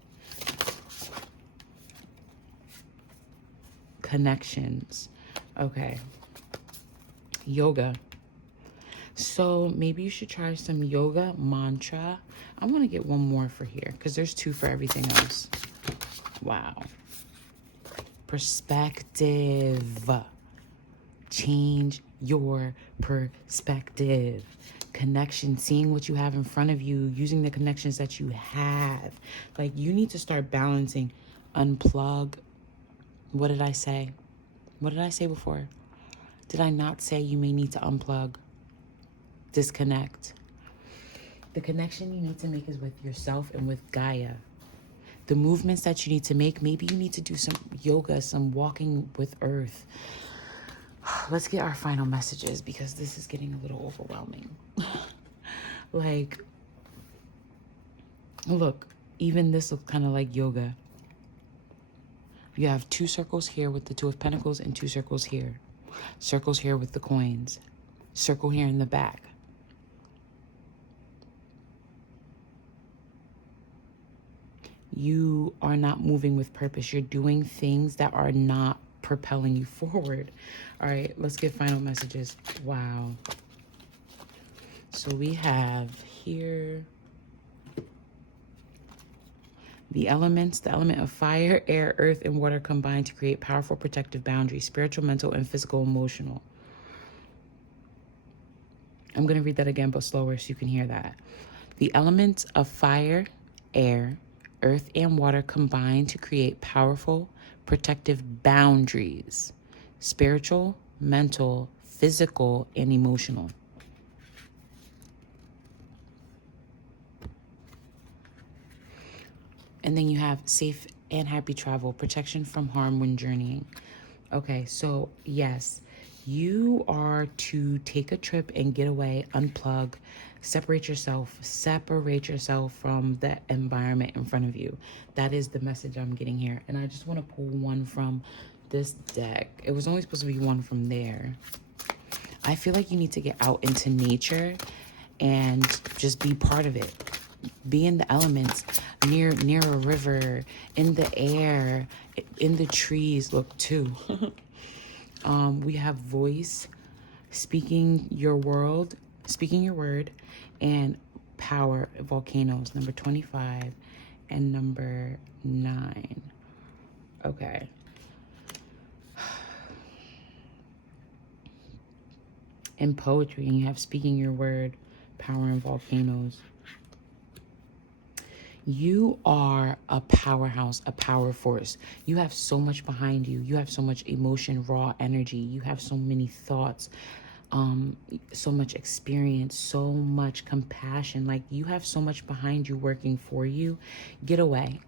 connections. Okay, yoga. So maybe you should try some yoga mantra. I'm gonna get one more for here because there's 2 for everything else. Wow. Perspective. Change your perspective. Connection, seeing what you have in front of you, using the connections that you have. Like, you need to start balancing. Unplug. What did I say? What did I say before? Did I not say you may need to unplug? Disconnect. The connection you need to make is with yourself and with Gaia. The movements that you need to make, maybe you need to do some yoga, some walking with earth. Let's get our final messages because this is getting a little overwhelming. Like, look, even this looks kind of like yoga. You have 2 circles here with the 2 of Pentacles and 2 circles here. Circles here with the coins. Circle here in the back. You are not moving with purpose. You're doing things that are not propelling you forward. All right, let's get final messages. Wow. So we have here the elements, the element of fire, air, earth, and water combine to create powerful protective boundaries, spiritual, mental, and physical, emotional. I'm going to read that again, but slower so you can hear that. The elements of fire, air, earth, and water combine to create powerful protective boundaries, spiritual, mental, physical, and emotional. And then you have safe and happy travel, protection from harm when journeying. Okay, so yes, you are to take a trip and get away, unplug, separate yourself from the environment in front of you. That is the message I'm getting here. And I just want to pull one from this deck. It was only supposed to be one from there. I feel like you need to get out into nature and just be part of it. Be in the elements, near a river, in the air, in the trees. Look, too. We have voice, speaking your word, and power, volcanoes, number 25 and number 9. Okay. and poetry, and you have speaking your word, power, and volcanoes. You are a powerhouse, a power force. You have so much behind you. You have so much emotion, raw energy. You have so many thoughts, so much experience, so much compassion. Like, you have so much behind you working for you. Get away.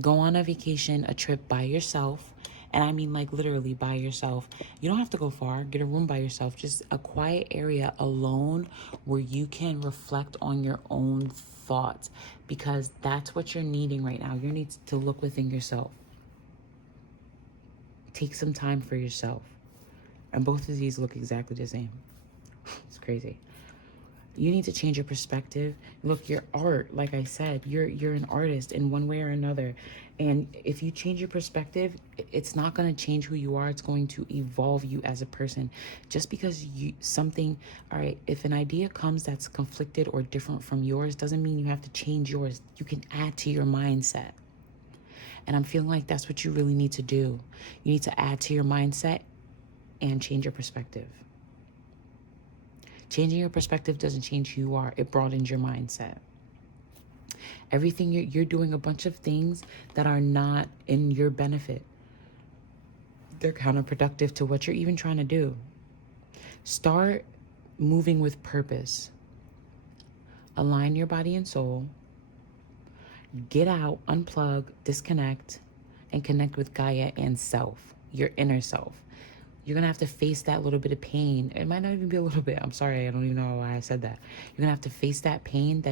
Go on a vacation, a trip by yourself. And I mean, like, literally by yourself. You don't have to go far. Get a room by yourself. Just a quiet area alone where you can reflect on your own thoughts, because that's what you're needing right now. You need to look within yourself. Take some time for yourself. And both of these look exactly the same. It's crazy. You need to change your perspective. Look, your art, like I said, you're an artist in one way or another. And if you change your perspective, it's not going to change who you are. It's going to evolve you as a person. Just because all right, if an idea comes that's conflicted or different from yours, doesn't mean you have to change yours. You can add to your mindset. And I'm feeling like that's what you really need to do. You need to add to your mindset and change your perspective. Changing your perspective doesn't change who you are. It broadens your mindset. Everything you're doing a bunch of things that are not in your benefit. They're counterproductive to what you're even trying to do. Start moving with purpose. Align your body and soul. Get out, unplug, disconnect, and connect with Gaia and self, your inner self. You're going to have to face that little bit of pain. It might not even be a little bit. I'm sorry. I don't even know why I said that. You're going to have to face that pain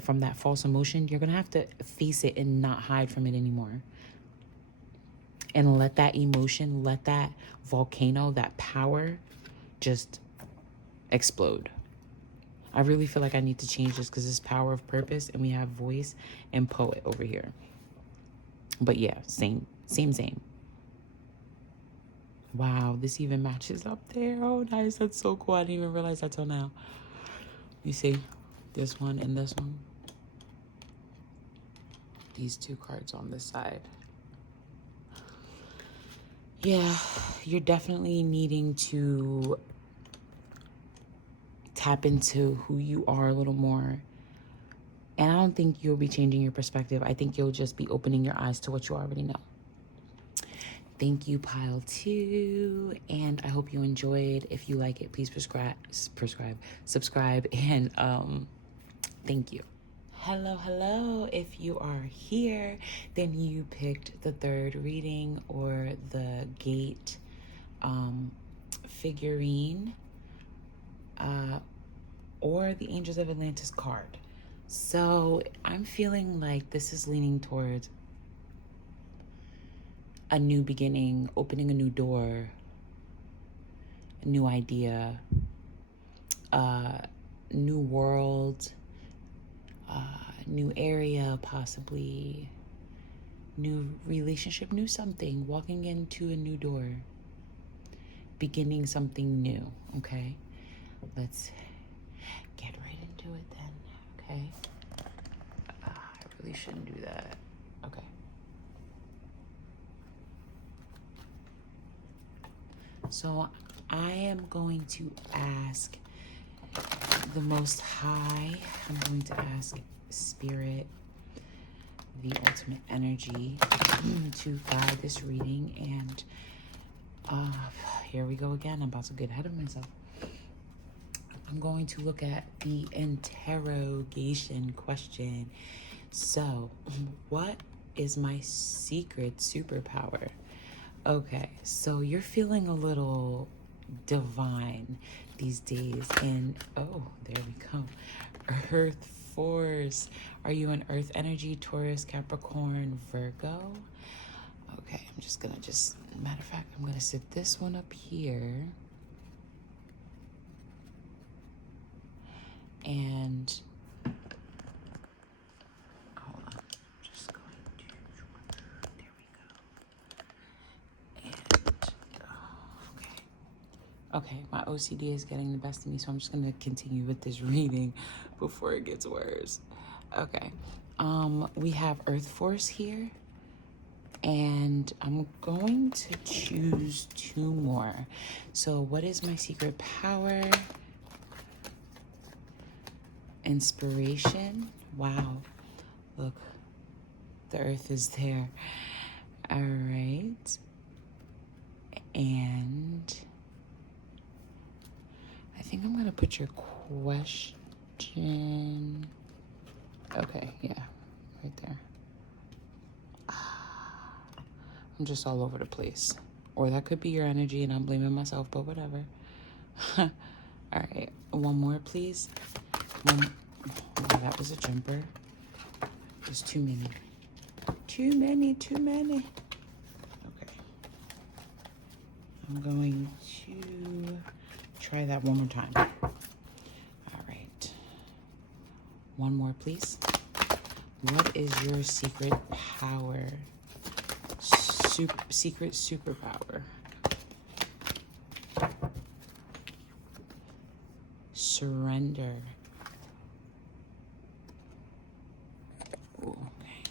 from that false emotion. You're going to have to face it and not hide from it anymore. And let that emotion, let that volcano, that power just explode. I really feel like I need to change this because it's power of purpose and we have voice and poet over here. But yeah, same. Wow, this even matches up there. Oh, nice. That's so cool. I didn't even realize that till now. You see this one and this one? These two cards on this side. Yeah, you're definitely needing to tap into who you are a little more. And I don't think you'll be changing your perspective. I think you'll just be opening your eyes to what you already know. Thank you, Pile 2, and I hope you enjoyed. If you like it, please subscribe, and thank you. Hello. If you are here, then you picked the third reading or the gate figurine or the Angels of Atlantis card. So I'm feeling like this is leaning towards a new beginning, opening a new door, a new idea, new world, new area, possibly, new relationship, new something, walking into a new door, beginning something new, okay? Let's get right into it then, okay? I really shouldn't do that. Okay. So I am going to ask the Most High, I'm going to ask Spirit, the ultimate energy, to guide this reading. And here we go again. I'm about to get ahead of myself. I'm going to look at the interrogation question. So, what is my secret superpower? Okay, so you're feeling a little divine these days, and oh, there we go. Earth force. Are you an earth energy, Taurus, Capricorn, Virgo? Okay, I'm just gonna matter of fact, I'm gonna sit this one up here. And hold on, I'm just going to, there we go. And okay, my OCD is getting the best of me, so I'm just gonna continue with this reading before it gets worse. Okay, we have Earth Force here, And I'm going to choose 2 more. So what is my secret power? Inspiration. Wow. Look, the earth is there. All right. And I think I'm going to put your question. Okay, yeah, right there. I'm just all over the place. Or that could be your energy and I'm blaming myself, but whatever. All right, 1 more, please. Oh, that was a jumper. There's too many. Too many. Okay. I'm going to try that 1 more time. All right. 1 more, please. What is your secret power? Secret superpower. Surrender. Ooh, okay.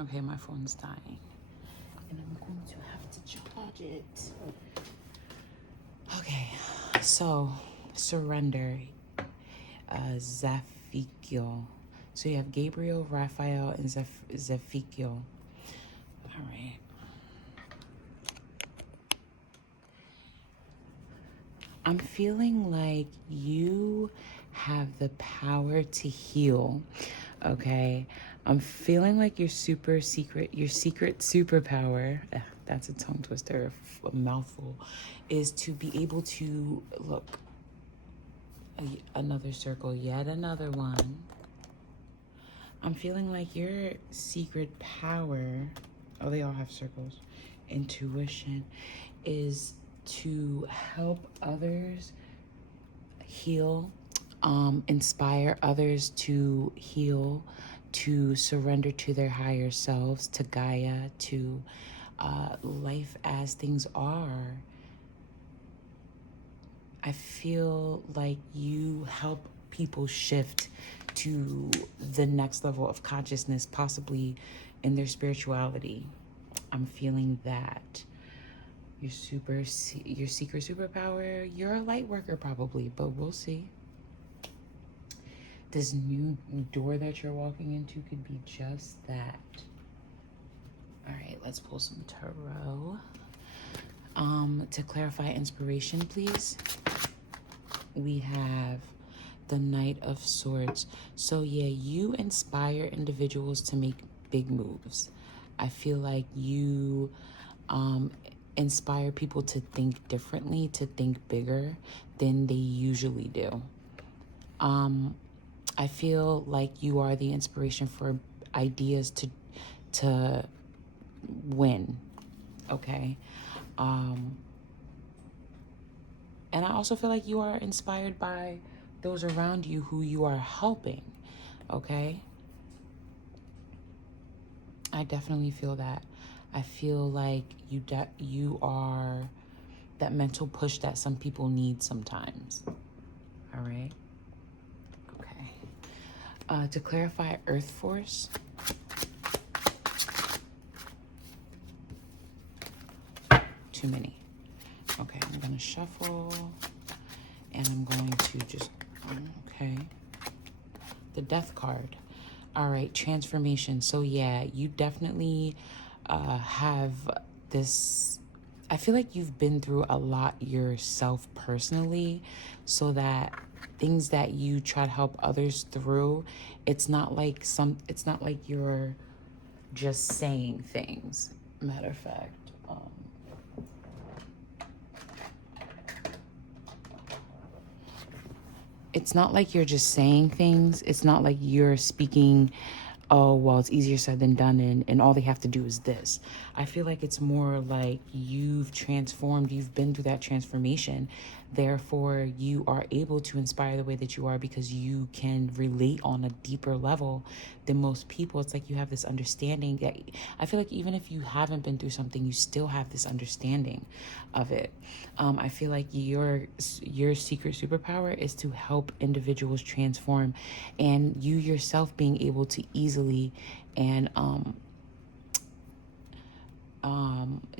Okay, my phone's dying. And I'm going to have to charge it. Okay, so surrender. Zephiel. So you have Gabriel, Raphael, and Zephiel. All right. I'm feeling like you have the power to heal, okay? I'm feeling like your secret superpower, that's a tongue twister, a mouthful, is to be able to, look, another circle, yet another one. I'm feeling like your secret power, oh, they all have circles, intuition, is to help others heal, inspire others to heal, to surrender to their higher selves, to Gaia, to life as things are. I feel like you help people shift to the next level of consciousness, possibly in their spirituality. I'm feeling that. Your secret superpower, you're a light worker probably, but we'll see. This new door that you're walking into could be just that. All right, let's pull some tarot. To clarify inspiration, please. We have the Knight of Swords. So yeah, you inspire individuals to make big moves. I feel like you inspire people to think differently, to think bigger than they usually do. I feel like you are the inspiration for ideas to win, okay? And I also feel like you are inspired by those around you who you are helping, okay? I definitely feel that. I feel like you are that mental push that some people need sometimes. All right. Okay. To clarify Earth Force. Too many. Okay, I'm gonna shuffle and I'm going to just, okay. The Death card. All right, transformation. So yeah, you definitely have this, I feel like you've been through a lot yourself personally, so that things that you try to help others through, it's not like you're just saying things. Matter of fact, it's not like you're just saying things. It's not like you're speaking, oh, well, it's easier said than done, and all they have to do is this. I feel like it's more like you've transformed, you've been through that transformation Therefore, you are able to inspire the way that you are because you can relate on a deeper level than most people. It's like you have this understanding that I feel like even if you haven't been through something, you still have this understanding of it. I feel like your secret superpower is to help individuals transform, and you yourself being able to easily and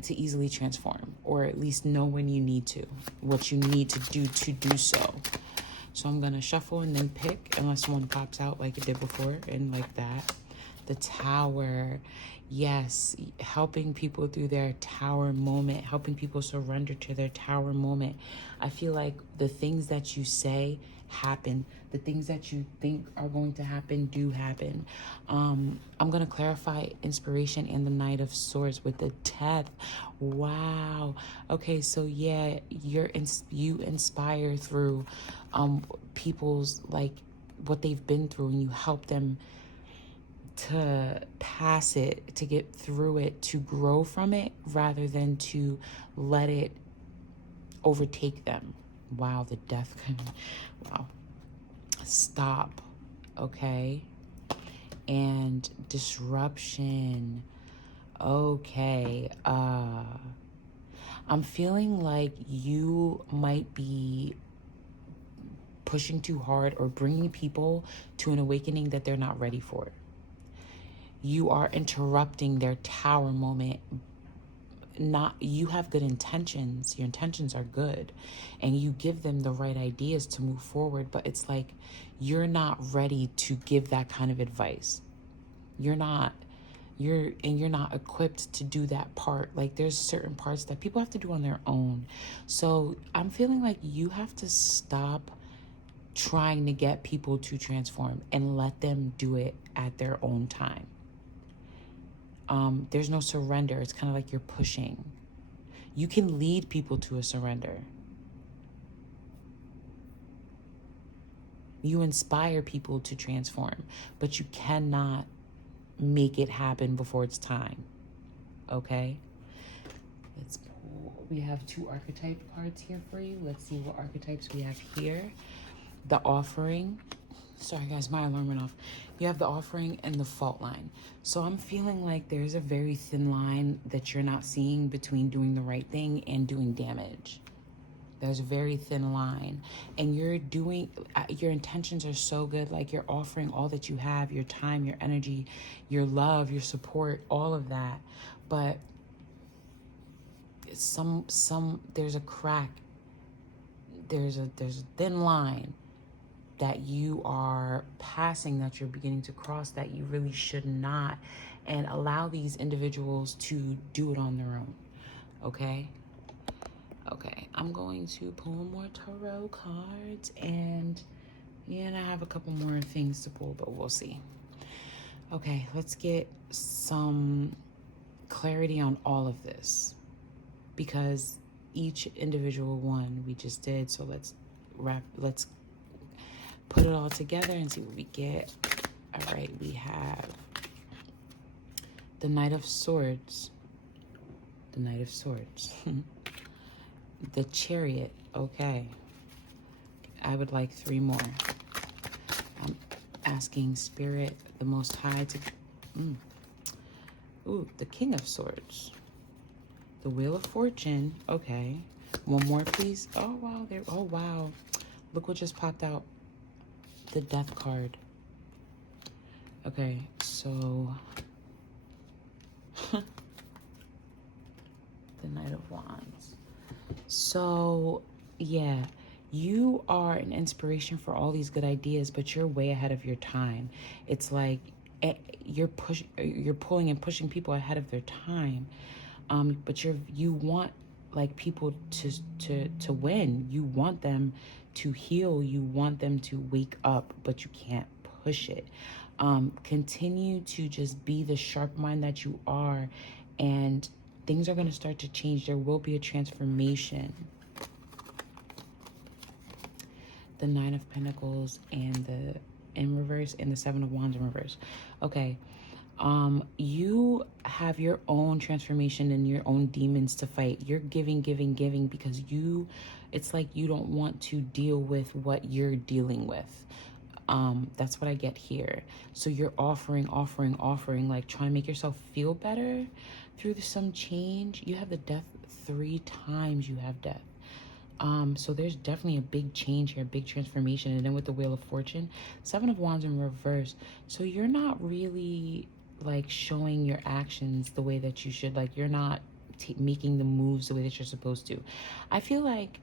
to easily transform, or at least know when you need to, what you need to do so. So I'm gonna shuffle and then pick, unless one pops out like it did before, and like that. The Tower. Yes, helping people through their tower moment, helping people surrender to their tower moment. I feel like the things that you say happen. The things that you think are going to happen do happen. I'm going to clarify inspiration and the Knight of Swords with the Death. Wow. Okay, so yeah, you inspire through people's, like, what they've been through, and you help them to pass it, to get through it, to grow from it, rather than to let it overtake them. Wow, the Death. Wow. Stop. Okay. And disruption. Okay. I'm feeling like you might be pushing too hard or bringing people to an awakening that they're not ready for. You are interrupting their tower moment. You have good intentions. Your intentions are good, and you give them the right ideas to move forward, but it's like you're not ready to give that kind of advice. You're not equipped to do that part. Like, there's certain parts that people have to do on their own. So I'm feeling like you have to stop trying to get people to transform and let them do it at their own time. There's no surrender. It's kind of like you're pushing. You can lead people to a surrender. You inspire people to transform, but you cannot make it happen before it's time. Okay? Let's pull. We have 2 archetype cards here for you. Let's see what archetypes we have here. The Offering. Sorry guys, my alarm went off. You have the Offering and the Fault Line. So I'm feeling like there's a very thin line that you're not seeing between doing the right thing and doing damage. There's a very thin line, and your intentions are so good. Like, you're offering all that you have, your time, your energy, your love, your support, all of that. But there's a crack. There's a thin line that you are passing, that you're beginning to cross, that you really should not, and allow these individuals to do it on their own. Okay? Okay, I'm going to pull more tarot cards, and I have a couple more things to pull, but we'll see. Okay, let's get some clarity on all of this, because each individual one we just did. So let's put it all together and see what we get. All right, we have the Knight of Swords. The Knight of Swords. The Chariot. Okay. I would like 3 more. I'm asking Spirit, the Most High, to... Ooh, the King of Swords. The Wheel of Fortune. Okay. 1 more, please. Oh, wow. Oh, wow. Look what just popped out. The Death card. Okay, so... the Knight of Wands. So, yeah, you are an inspiration for all these good ideas, but you're way ahead of your time. It's like you're pulling and pushing people ahead of their time. But you want, like, people to win. You want them to heal. You want them to wake up, but you can't push it. Continue to just be the sharp mind that you are, and things are going to start to change. There will be a transformation. The 9 of Pentacles and in reverse, and the 7 of Wands in reverse. Okay. You have your own transformation and your own demons to fight. You're giving because it's like you don't want to deal with what you're dealing with. That's what I get here. So you're offering, like trying to make yourself feel better through some change. You have the death 3 times. You have death. So there's definitely a big change here, a big transformation. And then with the Wheel of Fortune, 7 of Wands in reverse. So you're not really like showing your actions the way that you should. Like you're not making the moves the way that you're supposed to. I feel like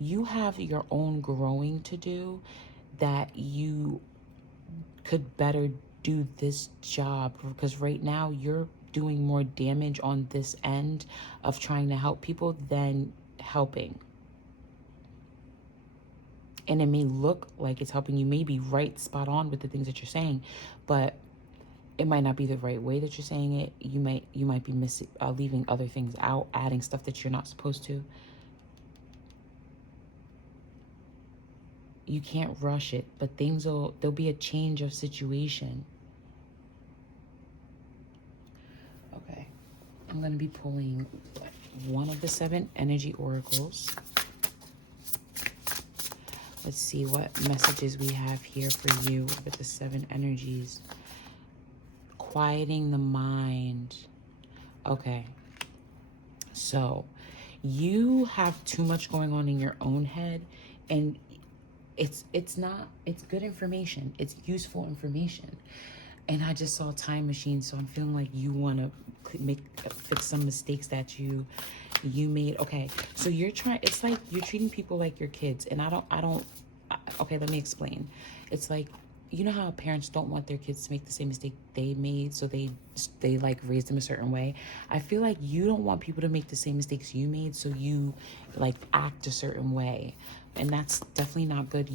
you have your own growing to do, that you could better do this job, because right now you're doing more damage on this end of trying to help people than helping. And it may look like it's helping. You may be right, spot on with the things that you're saying, but it might not be the right way that you're saying it. You might be leaving other things out, adding stuff that you're not supposed to. You can't rush it, but there'll be a change of situation. Okay, I'm going to be pulling one of the 7 energy oracles. Let's see what messages we have here for you with the 7 energies. Quieting the mind. Okay, so you have too much going on in your own head, and it's good information. It's useful information. And I just saw Time Machine, so I'm feeling like you want to fix some mistakes that you made. Okay, so it's like you're treating people like your kids, and okay, let me explain. It's like, you know how parents don't want their kids to make the same mistake they made, so they like raise them a certain way. I feel like you don't want people to make the same mistakes you made, so you like act a certain way. And that's definitely not good.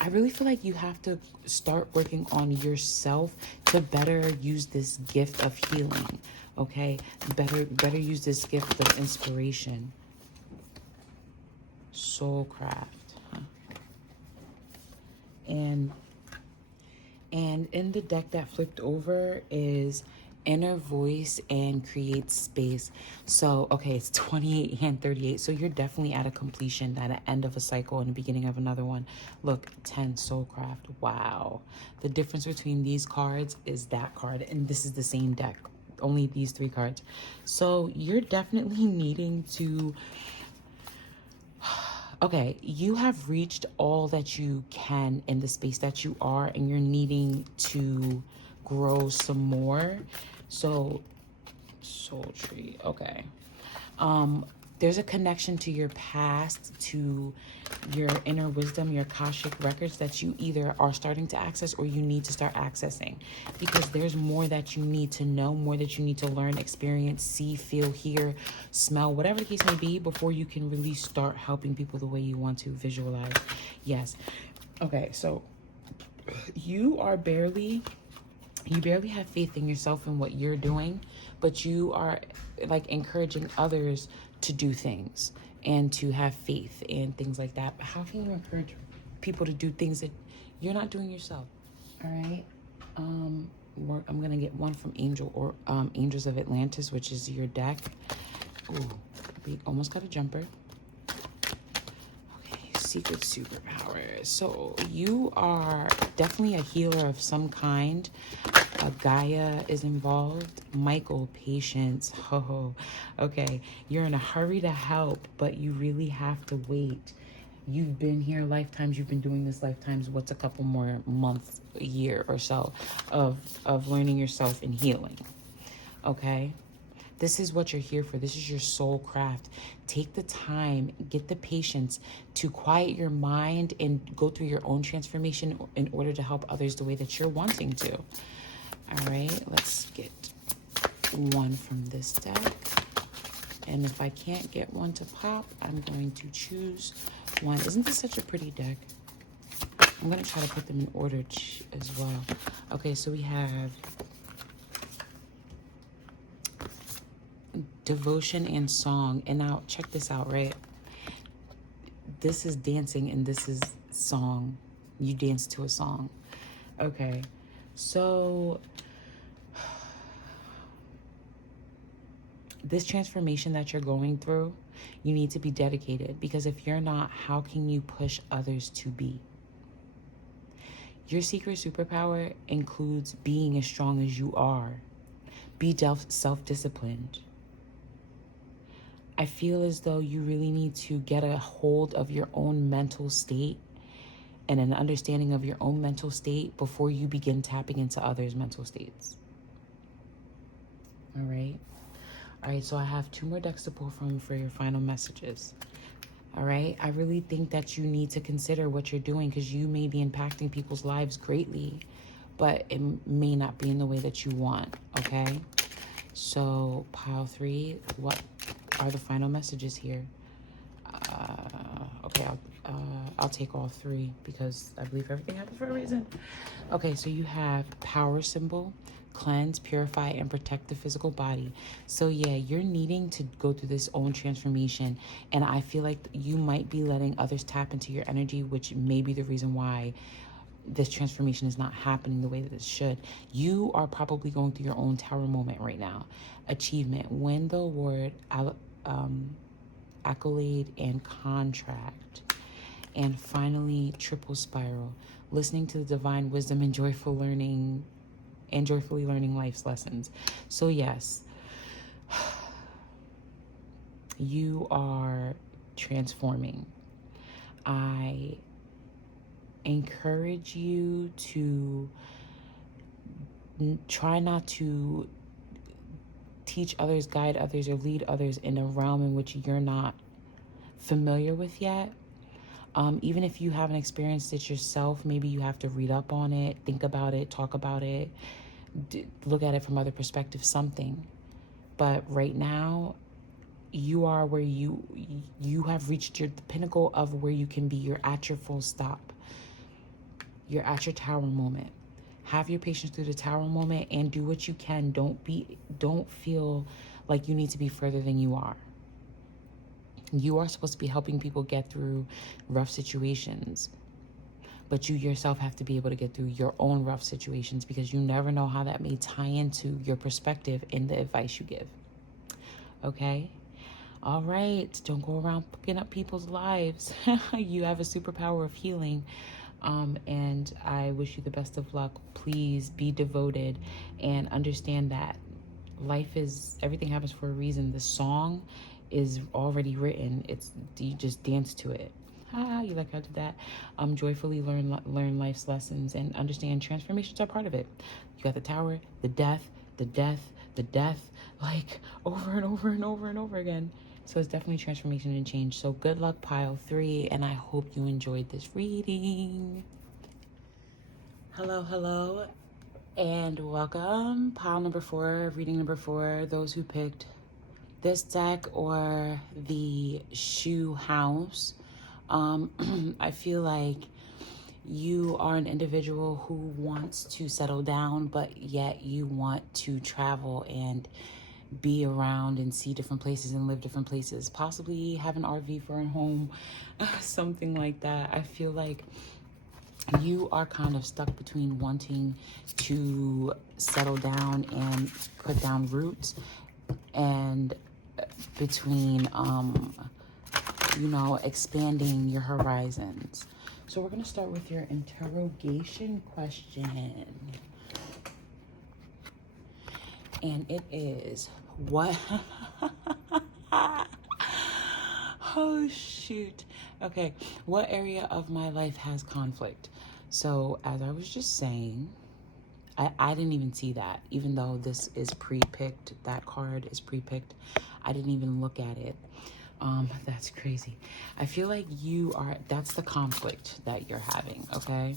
I really feel like you have to start working on yourself to better use this gift of healing, okay? Better use this gift of inspiration. Soulcraft, huh? And in the deck that flipped over is Inner Voice and Create Space. So, okay, it's 28 and 38. So you're definitely at a completion, at an end of a cycle and the beginning of another one. Look, 10 Soulcraft. Wow. The difference between these cards is that card, and this is the same deck. Only these 3 cards. So you're definitely needing to... Okay, you have reached all that you can in the space that you are, and you're needing to grow some more. So, Soul Tree, okay. There's a connection to your past, to your inner wisdom, your Akashic records that you either are starting to access or you need to start accessing, because there's more that you need to know, more that you need to learn, experience, see, feel, hear, smell, whatever the case may be, before you can really start helping people the way you want to visualize. Yes. Okay, so you barely have faith in yourself and what you're doing, but you are like encouraging others to do things and to have faith and things like that. But how can you encourage people to do things that you're not doing yourself? All right. I'm gonna get one from Angels of Atlantis, which is your deck. Ooh, we almost got a jumper. Secret superpower. So you are definitely a healer of some kind. Gaia is involved. Michael, patience. Oh, okay. You're in a hurry to help, but you really have to wait. You've been here lifetimes. You've been doing this lifetimes. What's a couple more months, a year or so of learning yourself and healing? Okay. This is what you're here for. This is your soul craft. Take the time, get the patience to quiet your mind and go through your own transformation in order to help others the way that you're wanting to. All right, let's get one from this deck. And if I can't get one to pop, I'm going to choose one. Isn't this such a pretty deck? I'm going to try to put them in order as well. Okay, so we have Devotion and Song. And now check this out, right? This is dancing and this is song. You dance to a song. Okay, so this transformation that you're going through, you need to be dedicated, because if you're not, how can you push others to be? Your secret superpower includes being as strong as you are. Be self-disciplined. I feel as though you really need to get a hold of your own mental state and an understanding of your own mental state before you begin tapping into others' mental states. All right. All right, so I have 2 more decks to pull from for your final messages. All right, I really think that you need to consider what you're doing, because you may be impacting people's lives greatly, but it may not be in the way that you want, okay? So pile 3, what are the final messages here? Okay, I'll take all 3, because I believe everything happens for a reason. Okay, so you have power symbol, cleanse, purify, and protect the physical body. So yeah, you're needing to go through this own transformation, and I feel like you might be letting others tap into your energy, which may be the reason why this transformation is not happening the way that it should. You are probably going through your own tower moment right now. Achievement, win the award, accolade, and contract. And finally, triple spiral, listening to the divine wisdom and joyfully learning life's lessons. So yes, you are transforming. I encourage you to try not to teach others, guide others, or lead others in a realm in which you're not familiar with yet. Even if you haven't experienced it yourself, maybe you have to read up on it, think about it, talk about it, look at it from other perspectives, something. But right now, you are where you have reached the pinnacle of where you can be. You're at your full stop. You're at your tower moment. Have your patience through the tower moment and do what you can. Don't feel like you need to be further than you are. You are supposed to be helping people get through rough situations, but you yourself have to be able to get through your own rough situations, because you never know how that may tie into your perspective in the advice you give. Okay? All right. Don't go around picking up people's lives. You have a superpower of healing. And I wish you the best of luck. Please be devoted and understand that everything happens for a reason. The song is already written. You just dance to it. You like how I did that? Joyfully learn life's lessons and understand transformations are part of it. You got the tower, the death, like over and over and over and over again. So it's definitely transformation and change. So good luck, pile 3, and I hope you enjoyed this reading. Hello, and welcome. Pile number 4, reading number 4. Those who picked this deck or the ShoeHouse. I feel like you are an individual who wants to settle down, but yet you want to travel and be around and see different places and live different places. Possibly have an RV for a home, something like that. I feel like you are kind of stuck between wanting to settle down and put down roots, and between expanding your horizons. So we're going to start with your interrogation question. And it is, what? Oh, shoot. Okay. What area of my life has conflict? So as I was just saying, I didn't even see that, even though this is pre-picked, that card is pre-picked. I didn't even look at it. That's crazy. I feel like that's the conflict that you're having, okay?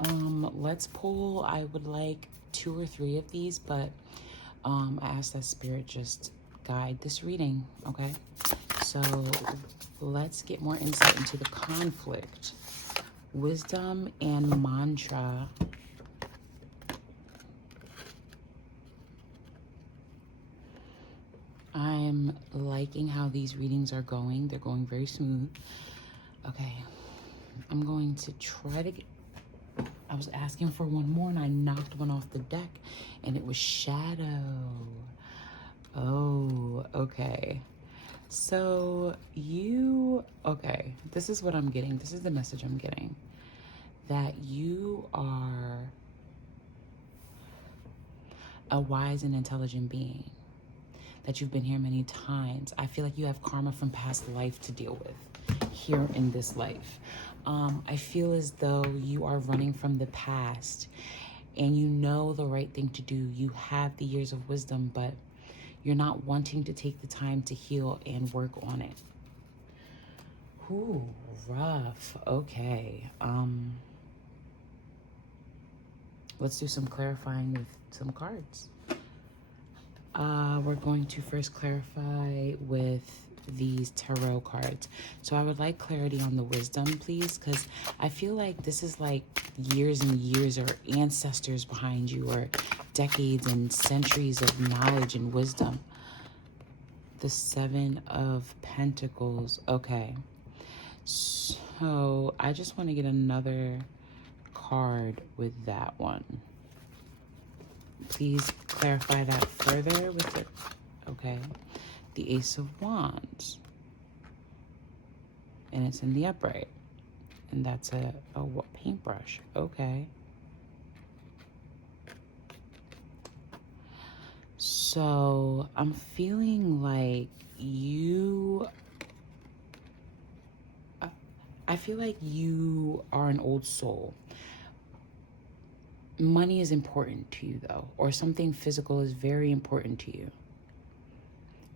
Let's pull, I would like 2 or 3 of these, but I ask that spirit just guide this reading, okay? So let's get more insight into the conflict. Wisdom and mantra. I'm liking how these readings are going. They're going very smooth. Okay, I'm going to try to get... I was asking for one more and I knocked one off the deck and it was shadow. Oh, okay. So okay, this is what I'm getting. This is the message I'm getting. That you are a wise and intelligent being. That you've been here many times. I feel like you have karma from past life to deal with here in this life. I feel as though you are running from the past and you know the right thing to do. You have the years of wisdom, but you're not wanting to take the time to heal and work on it. Ooh, rough. Okay. Let's do some clarifying with some cards. We're going to first clarify with these tarot cards. So I would like clarity on the wisdom, please, because I feel like this is like years and years or ancestors behind you or decades and centuries of knowledge and wisdom. The Seven of Pentacles. Okay. So I just want to get another card with that one. Please clarify that further with it. Okay. The Ace of Wands. And it's in the upright. And that's a paintbrush. Okay. So I'm feeling like I feel like you are an old soul. Money is important to you, though, or something physical is very important to you.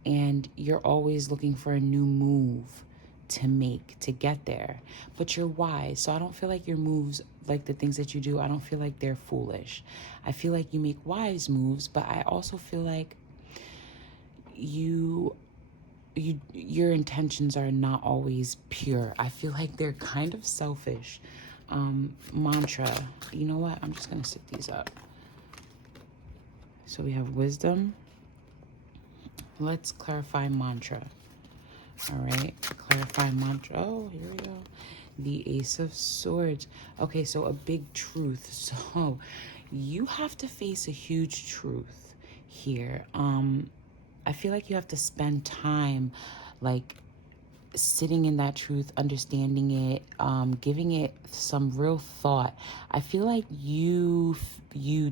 And you're always looking for a new move to make to get there. But you're wise. So I don't feel like your moves, like the things that you do, I don't feel like they're foolish. I feel like you make wise moves, but I also feel like your intentions are not always pure. I feel like they're kind of selfish. Mantra. You know what? I'm just going to stick these up. So we have wisdom. Let's clarify mantra. All right. Clarify mantra. Oh, here we go. The Ace of Swords. Okay, so a big truth. So you have to face a huge truth here. I feel like you have to spend time like sitting in that truth, understanding it, giving it some real thought. I feel like you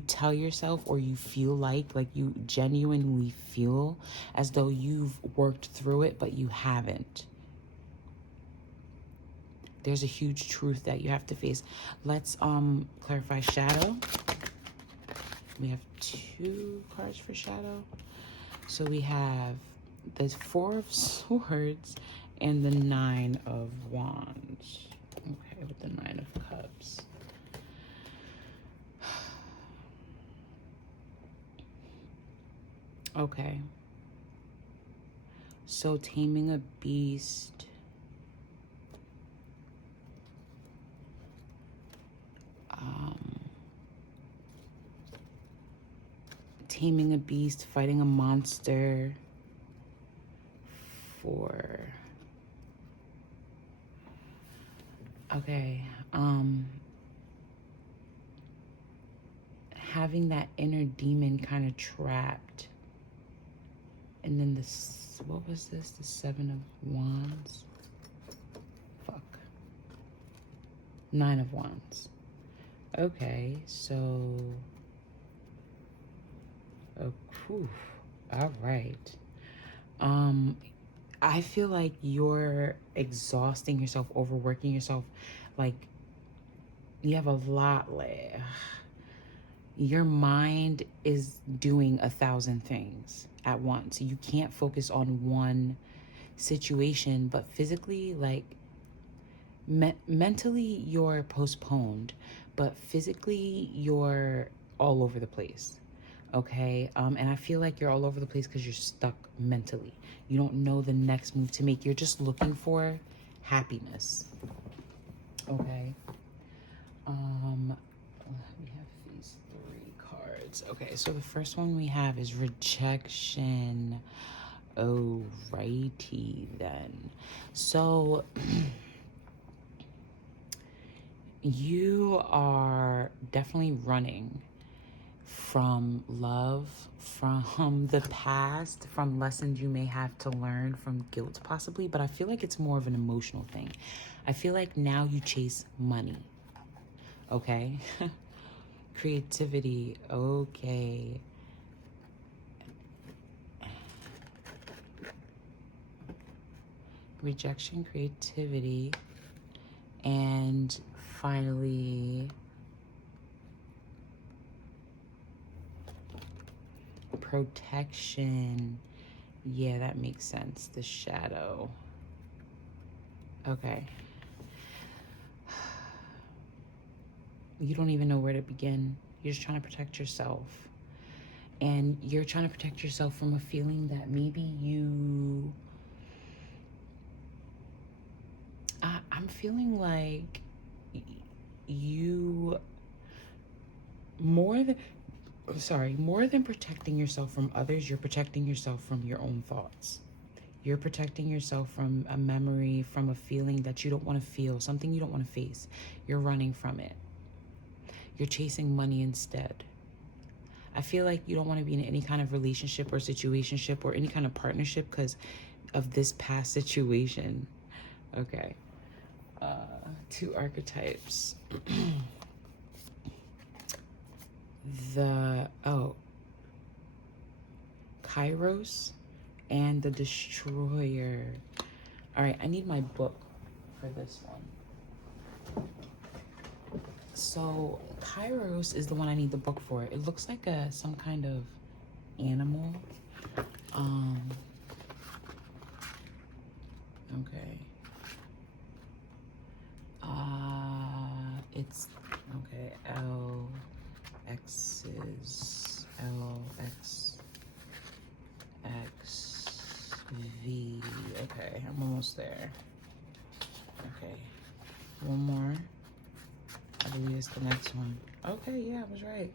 tell yourself, or you feel like you genuinely feel as though you've worked through it, but you haven't. There's a huge truth that you have to face. Let's clarify shadow. We have 2 cards for shadow. So we have the 4 of Swords and the 9 of Wands. Okay, with the 9 of Cups. Okay. So taming a beast. Taming a beast, fighting a monster. Okay. Having that inner demon kind of trapped. And then this, what was this? The 7 of Wands. Fuck. 9 of Wands. Okay, so all right. I feel like you're exhausting yourself, overworking yourself. Like you have a lot left. Your mind is doing 1,000 things at once. You can't focus on one situation, but physically, like mentally, you're postponed, but physically, you're all over the place. Okay. And I feel like you're all over the place because you're stuck mentally. You don't know the next move to make. You're just looking for happiness. Okay. We have these 3 cards. Okay, so the first one we have is rejection. Alrighty then. So you are definitely running. from love, from the past, from lessons you may have to learn, from guilt possibly, but I feel like it's more of an emotional thing. I feel like now you chase money, okay? Creativity, okay. Rejection, creativity, and finally protection. Yeah, that makes sense. The shadow. Okay. You don't even know where to begin. You're just trying to protect yourself. And you're trying to protect yourself from a feeling that maybe you... I'm feeling like you... More than protecting yourself from others, you're protecting yourself from your own thoughts. You're protecting yourself from a memory, from a feeling that you don't want to feel, something you don't want to face. You're running from it. You're chasing money instead. I feel like you don't want to be in any kind of relationship or situationship or any kind of partnership because of this past situation. Okay. 2 archetypes. Kairos and the Destroyer. All right, I need my book for this one. So Kairos is the one I need the book for. It looks like some kind of animal. Okay. It's okay. LXXV. Okay, I'm almost there. Okay, one more. I believe it's the next one. Okay, yeah, I was right.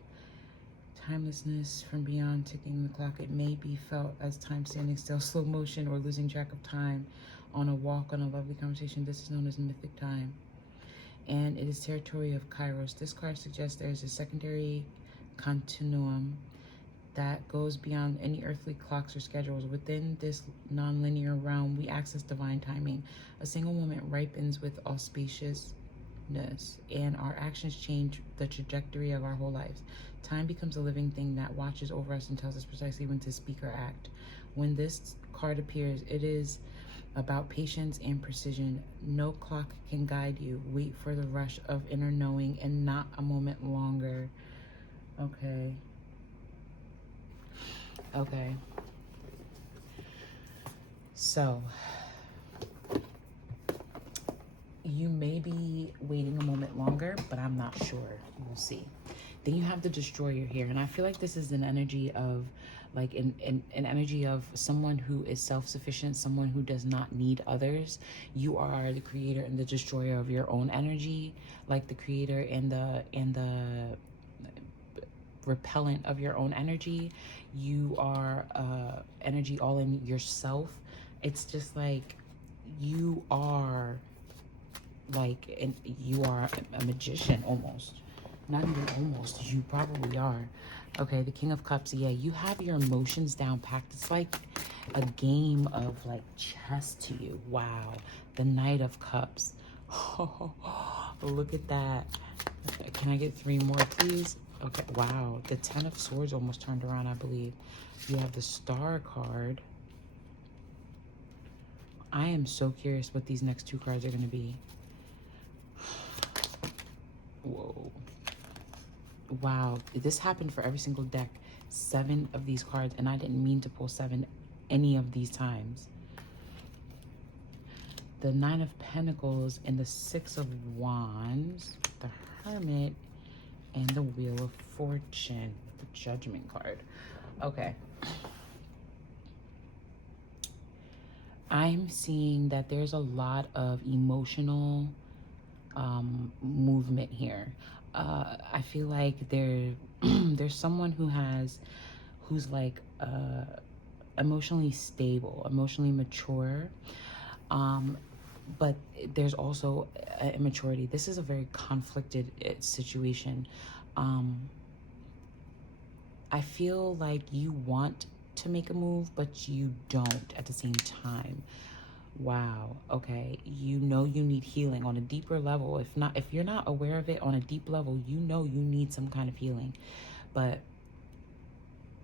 Timelessness from beyond ticking the clock. It may be felt as time standing still, slow motion, or losing track of time on a walk, on a lovely conversation. This is known as mythic time. And it is territory of Kairos. This card suggests there is a secondary continuum that goes beyond any earthly clocks or schedules. Within this non-linear realm, we access divine timing. A single moment ripens with auspiciousness, and our actions change the trajectory of our whole lives. Time becomes a living thing that watches over us and tells us precisely when to speak or act. When this card appears, it is about patience and precision. No clock can guide you. Wait for the rush of inner knowing and not a moment longer. Okay. Okay. So, you may be waiting a moment longer, but I'm not sure. We'll see. Then you have the Destroyer here, and I feel like this is an energy of like an energy of someone who is self-sufficient, someone who does not need others. You are the creator and the destroyer of your own energy, like the creator and the repellent of your own energy. You are energy all in yourself. It's just like you are you are a magician almost. Not even almost, you probably are. Okay, the King of Cups. Yeah, you have your emotions down packed. It's like a game of like chess to you. Wow. The Knight of Cups. Oh, look at that. Can I get 3 more, please? Okay, wow. The 10 of Swords almost turned around, I believe. You have the Star card. I am so curious what these next 2 cards are going to be. Whoa. Wow, this happened for every single deck. 7 of these cards, and I didn't mean to pull 7 any of these times. The 9 of Pentacles and the 6 of Wands, the Hermit, and the Wheel of Fortune, the Judgment card. Okay. I'm seeing that there's a lot of emotional movement here. I feel like there's someone who's like emotionally stable, emotionally mature, but there's also immaturity. This is a very conflicted situation. I feel like you want to make a move, but you don't at the same time. Wow. Okay. You know you need healing on a deeper level. If you're not aware of it on a deep level, you know you need some kind of healing. But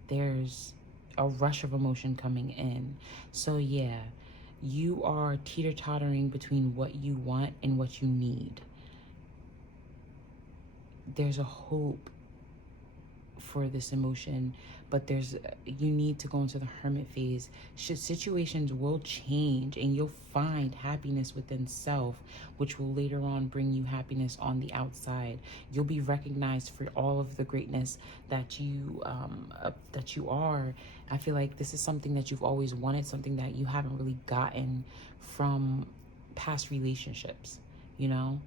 there's a rush of emotion coming in. So yeah, you are teeter-tottering between what you want and what you need. There's a hope for this emotion, but you need to go into the hermit phase. Situations will change and you'll find happiness within self, which will later on bring you happiness on the outside. You'll be recognized for all of the greatness that you are. I feel like this is something that you've always wanted, something that you haven't really gotten from past relationships, you know.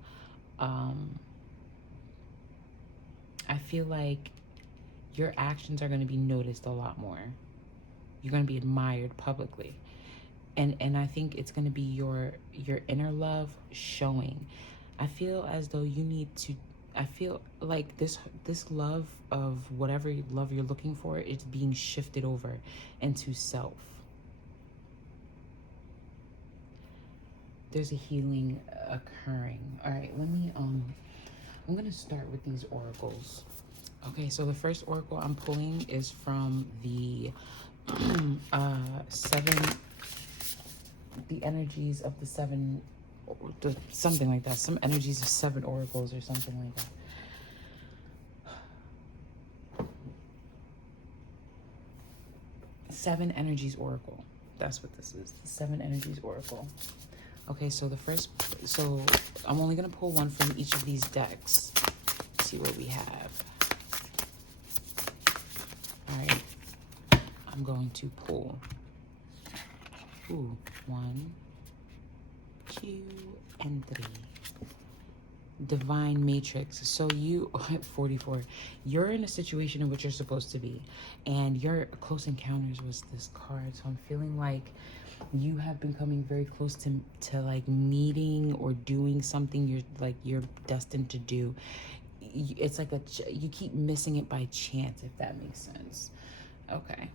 I feel like your actions are going to be noticed a lot more. You're going to be admired publicly. And I think it's going to be your inner love showing. I feel as though you need to, I feel like this love of whatever love you're looking for is being shifted over into self. There's a healing occurring. All right, I'm going to start with these oracles. Okay, so the first oracle I'm pulling is from the the energies of the seven, something like that. Some energies of 7 oracles or something like that. 7 energies oracle. That's what this is. The 7 energies oracle. Okay, so I'm only gonna pull one from each of these decks. Let's see what we have. All right, I'm going to pull 1, 2, and 3. Divine Matrix. So you 44, you're in a situation in which you're supposed to be, and your close encounters was this card. So I'm feeling like you have been coming very close to like meeting or doing something you're destined to do. It's like you keep missing it by chance, if that makes sense. Okay,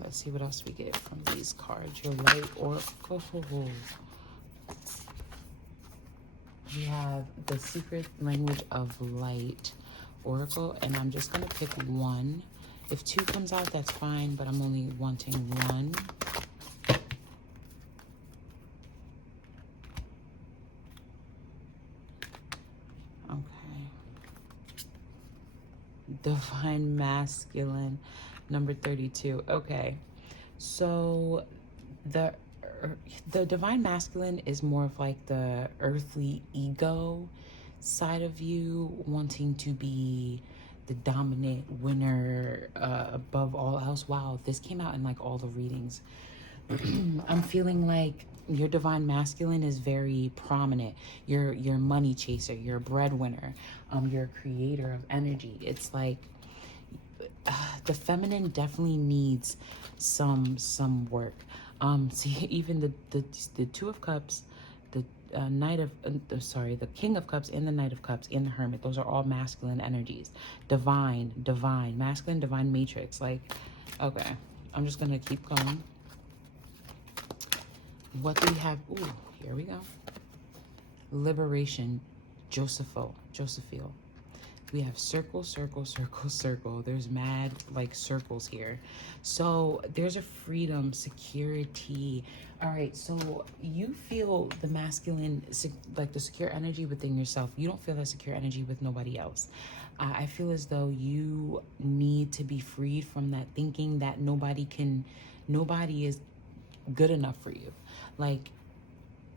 let's see what else we get from these cards. Your light oracle. We have the secret language of light oracle, and I'm just gonna pick one. If 2 comes out, that's fine, but I'm only wanting 1. Divine Masculine, number 32. Okay, so the Divine Masculine is more of like the earthly ego side of you, wanting to be the dominant winner above all else. Wow, this came out in like all the readings. I'm feeling like your Divine Masculine is very prominent. You're a money chaser. You're a breadwinner. You're a creator of energy. It's like the feminine definitely needs some work. See, even the 2 of Cups, the the King of Cups and the Knight of Cups and the Hermit. Those are all masculine energies. Divine, masculine, divine matrix. Like, okay, I'm just gonna keep going. What do we have? Ooh, here we go. Liberation, Josephil. We have circle, circle, circle, circle. There's mad like circles here. So there's a freedom, security. All right, so you feel the masculine, like the secure energy within yourself. You don't feel that secure energy with nobody else. I feel as though you need to be freed from that thinking that nobody is good enough for you. Like,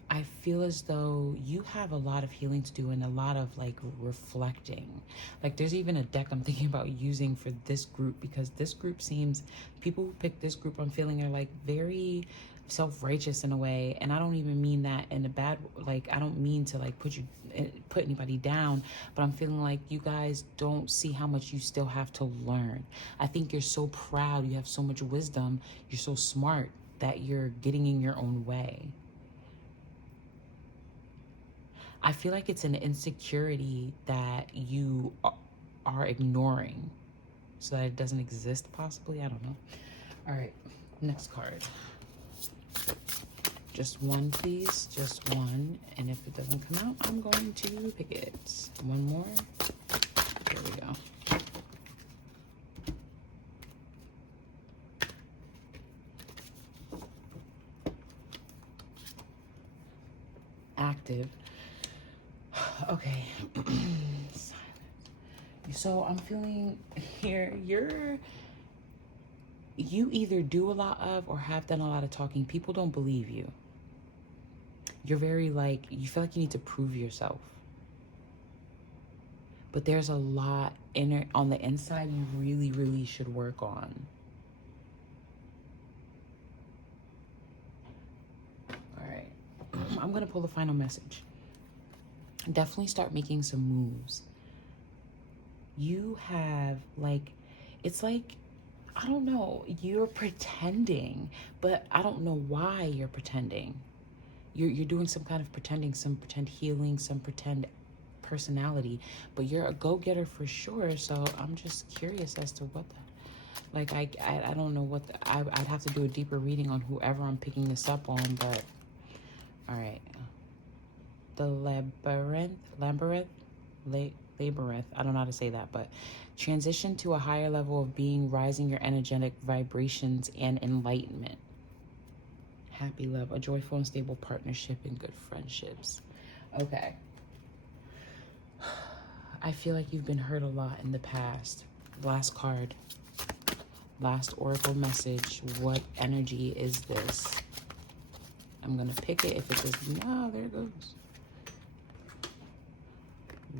I feel as though you have a lot of healing to do and a lot of like reflecting. Like, there's even a deck I'm thinking about using for this group, because this group seems, people who pick this group I'm feeling are like very self-righteous in a way. And I don't even mean that in a bad, like, I don't mean to like put anybody down, but I'm feeling like you guys don't see how much you still have to learn. I think you're so proud, you have so much wisdom, you're so smart that you're getting in your own way. I feel like it's an insecurity that you are ignoring. so that it doesn't exist, possibly. I don't know. All right, next card. Just one, please. Just one. And if it doesn't come out, I'm going to pick it. One more. There we go. Active. Okay. So I'm feeling here, you either do a lot of or have done a lot of talking. People don't believe you. You're very like, you feel like you need to prove yourself. But there's a lot on the inside you really, really should work on. All right. I'm going to pull the final message. Definitely start making some moves. You have like, it's like, I don't know, you're pretending, but I don't know why you're pretending. You're doing some kind of pretending, some pretend healing, some pretend personality, but you're a go-getter for sure. So I'm just curious as to what the, like, I don't know what I'd have to do a deeper reading on whoever I'm picking this up on, but all right. The labyrinth, I don't know how to say that, but transition to a higher level of being, rising your energetic vibrations and enlightenment. Happy love, a joyful and stable partnership and good friendships. Okay. I feel like you've been hurt a lot in the past. Last card. Last oracle message. What energy is this? I'm going to pick it. If it says, no, there it goes.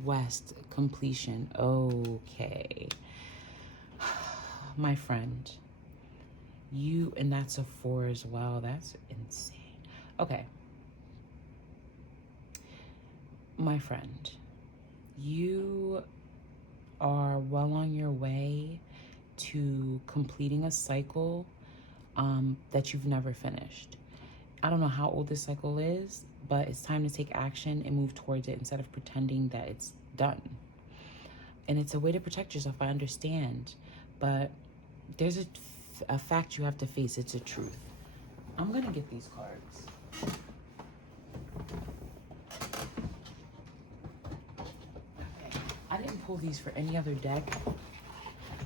West, completion. Okay. My friend. You, and that's a 4 as well. That's insane. Okay. My friend, you are well on your way to completing a cycle that you've never finished. I don't know how old this cycle is, but it's time to take action and move towards it instead of pretending that it's done. And it's a way to protect yourself, I understand. But there's a fact you have to face. It's a truth. I'm going to get these cards. Okay. I didn't pull these for any other deck,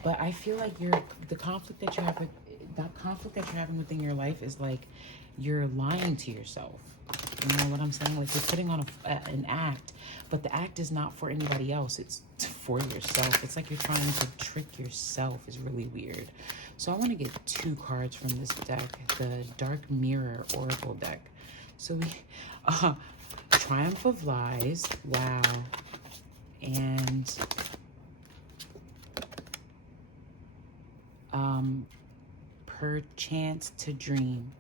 but I feel like the conflict that you have with, that conflict that you're having within your life is like you're lying to yourself. You know what I'm saying? Like you're putting on an act, but the act is not for anybody else. It's for yourself. It's like you're trying to trick yourself. It's really weird. So I want to get 2 cards from this deck, the Dark Mirror Oracle deck. So we, Triumph of Lies, wow, and Perchance to Dream.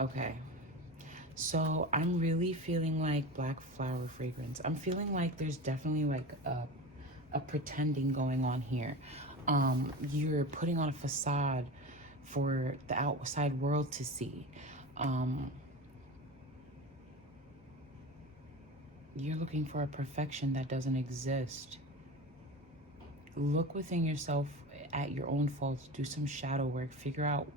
Okay. So I'm really feeling like black flower fragrance. I'm feeling like there's definitely like a pretending going on here. You're putting on a facade for the outside world to see. You're looking for a perfection that doesn't exist. Look within yourself at your own faults. Do some shadow work. Figure out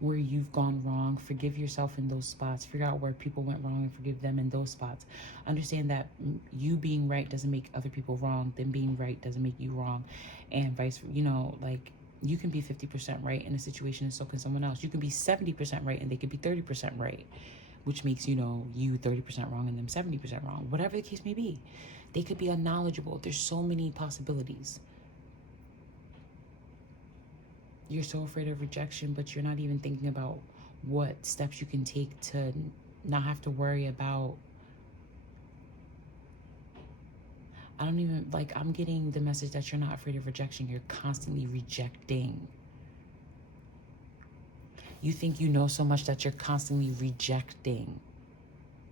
where you've gone wrong. Forgive yourself in those spots. Figure out where people went wrong and forgive them in those spots. Understand that you being right doesn't make other people wrong. Them being right doesn't make you wrong. And vice, you know, like you can be 50% right in a situation and so can someone else. You can be 70% right and they could be 30% right, which makes, you know, you 30% wrong and them 70% wrong. Whatever the case may be. They could be unknowledgeable. There's so many possibilities. You're so afraid of rejection, but you're not even thinking about what steps you can take to not have to worry about. I don't even, like, I'm getting the message that you're not afraid of rejection. You're constantly rejecting. You think you know so much that you're constantly rejecting.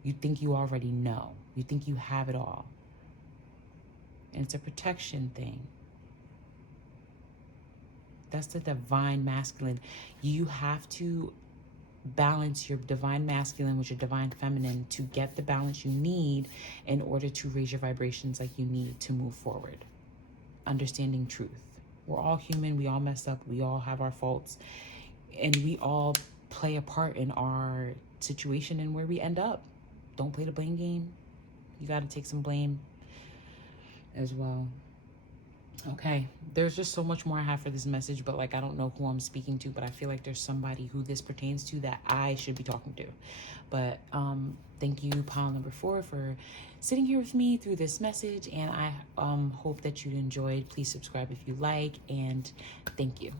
You think you already know. You think you have it all. And it's a protection thing. That's the divine masculine. You have to balance your divine masculine with your divine feminine to get the balance you need in order to raise your vibrations like you need to move forward. Understanding truth. We're all human. We all mess up. We all have our faults. And we all play a part in our situation and where we end up. Don't play the blame game. You got to take some blame as well. Okay, there's just so much more I have for this message, but like I don't know who I'm speaking to, but I feel like there's somebody who this pertains to that I should be talking to. But thank you, pile number 4, for sitting here with me through this message, and I hope that you enjoyed. Please subscribe if you like, and thank you.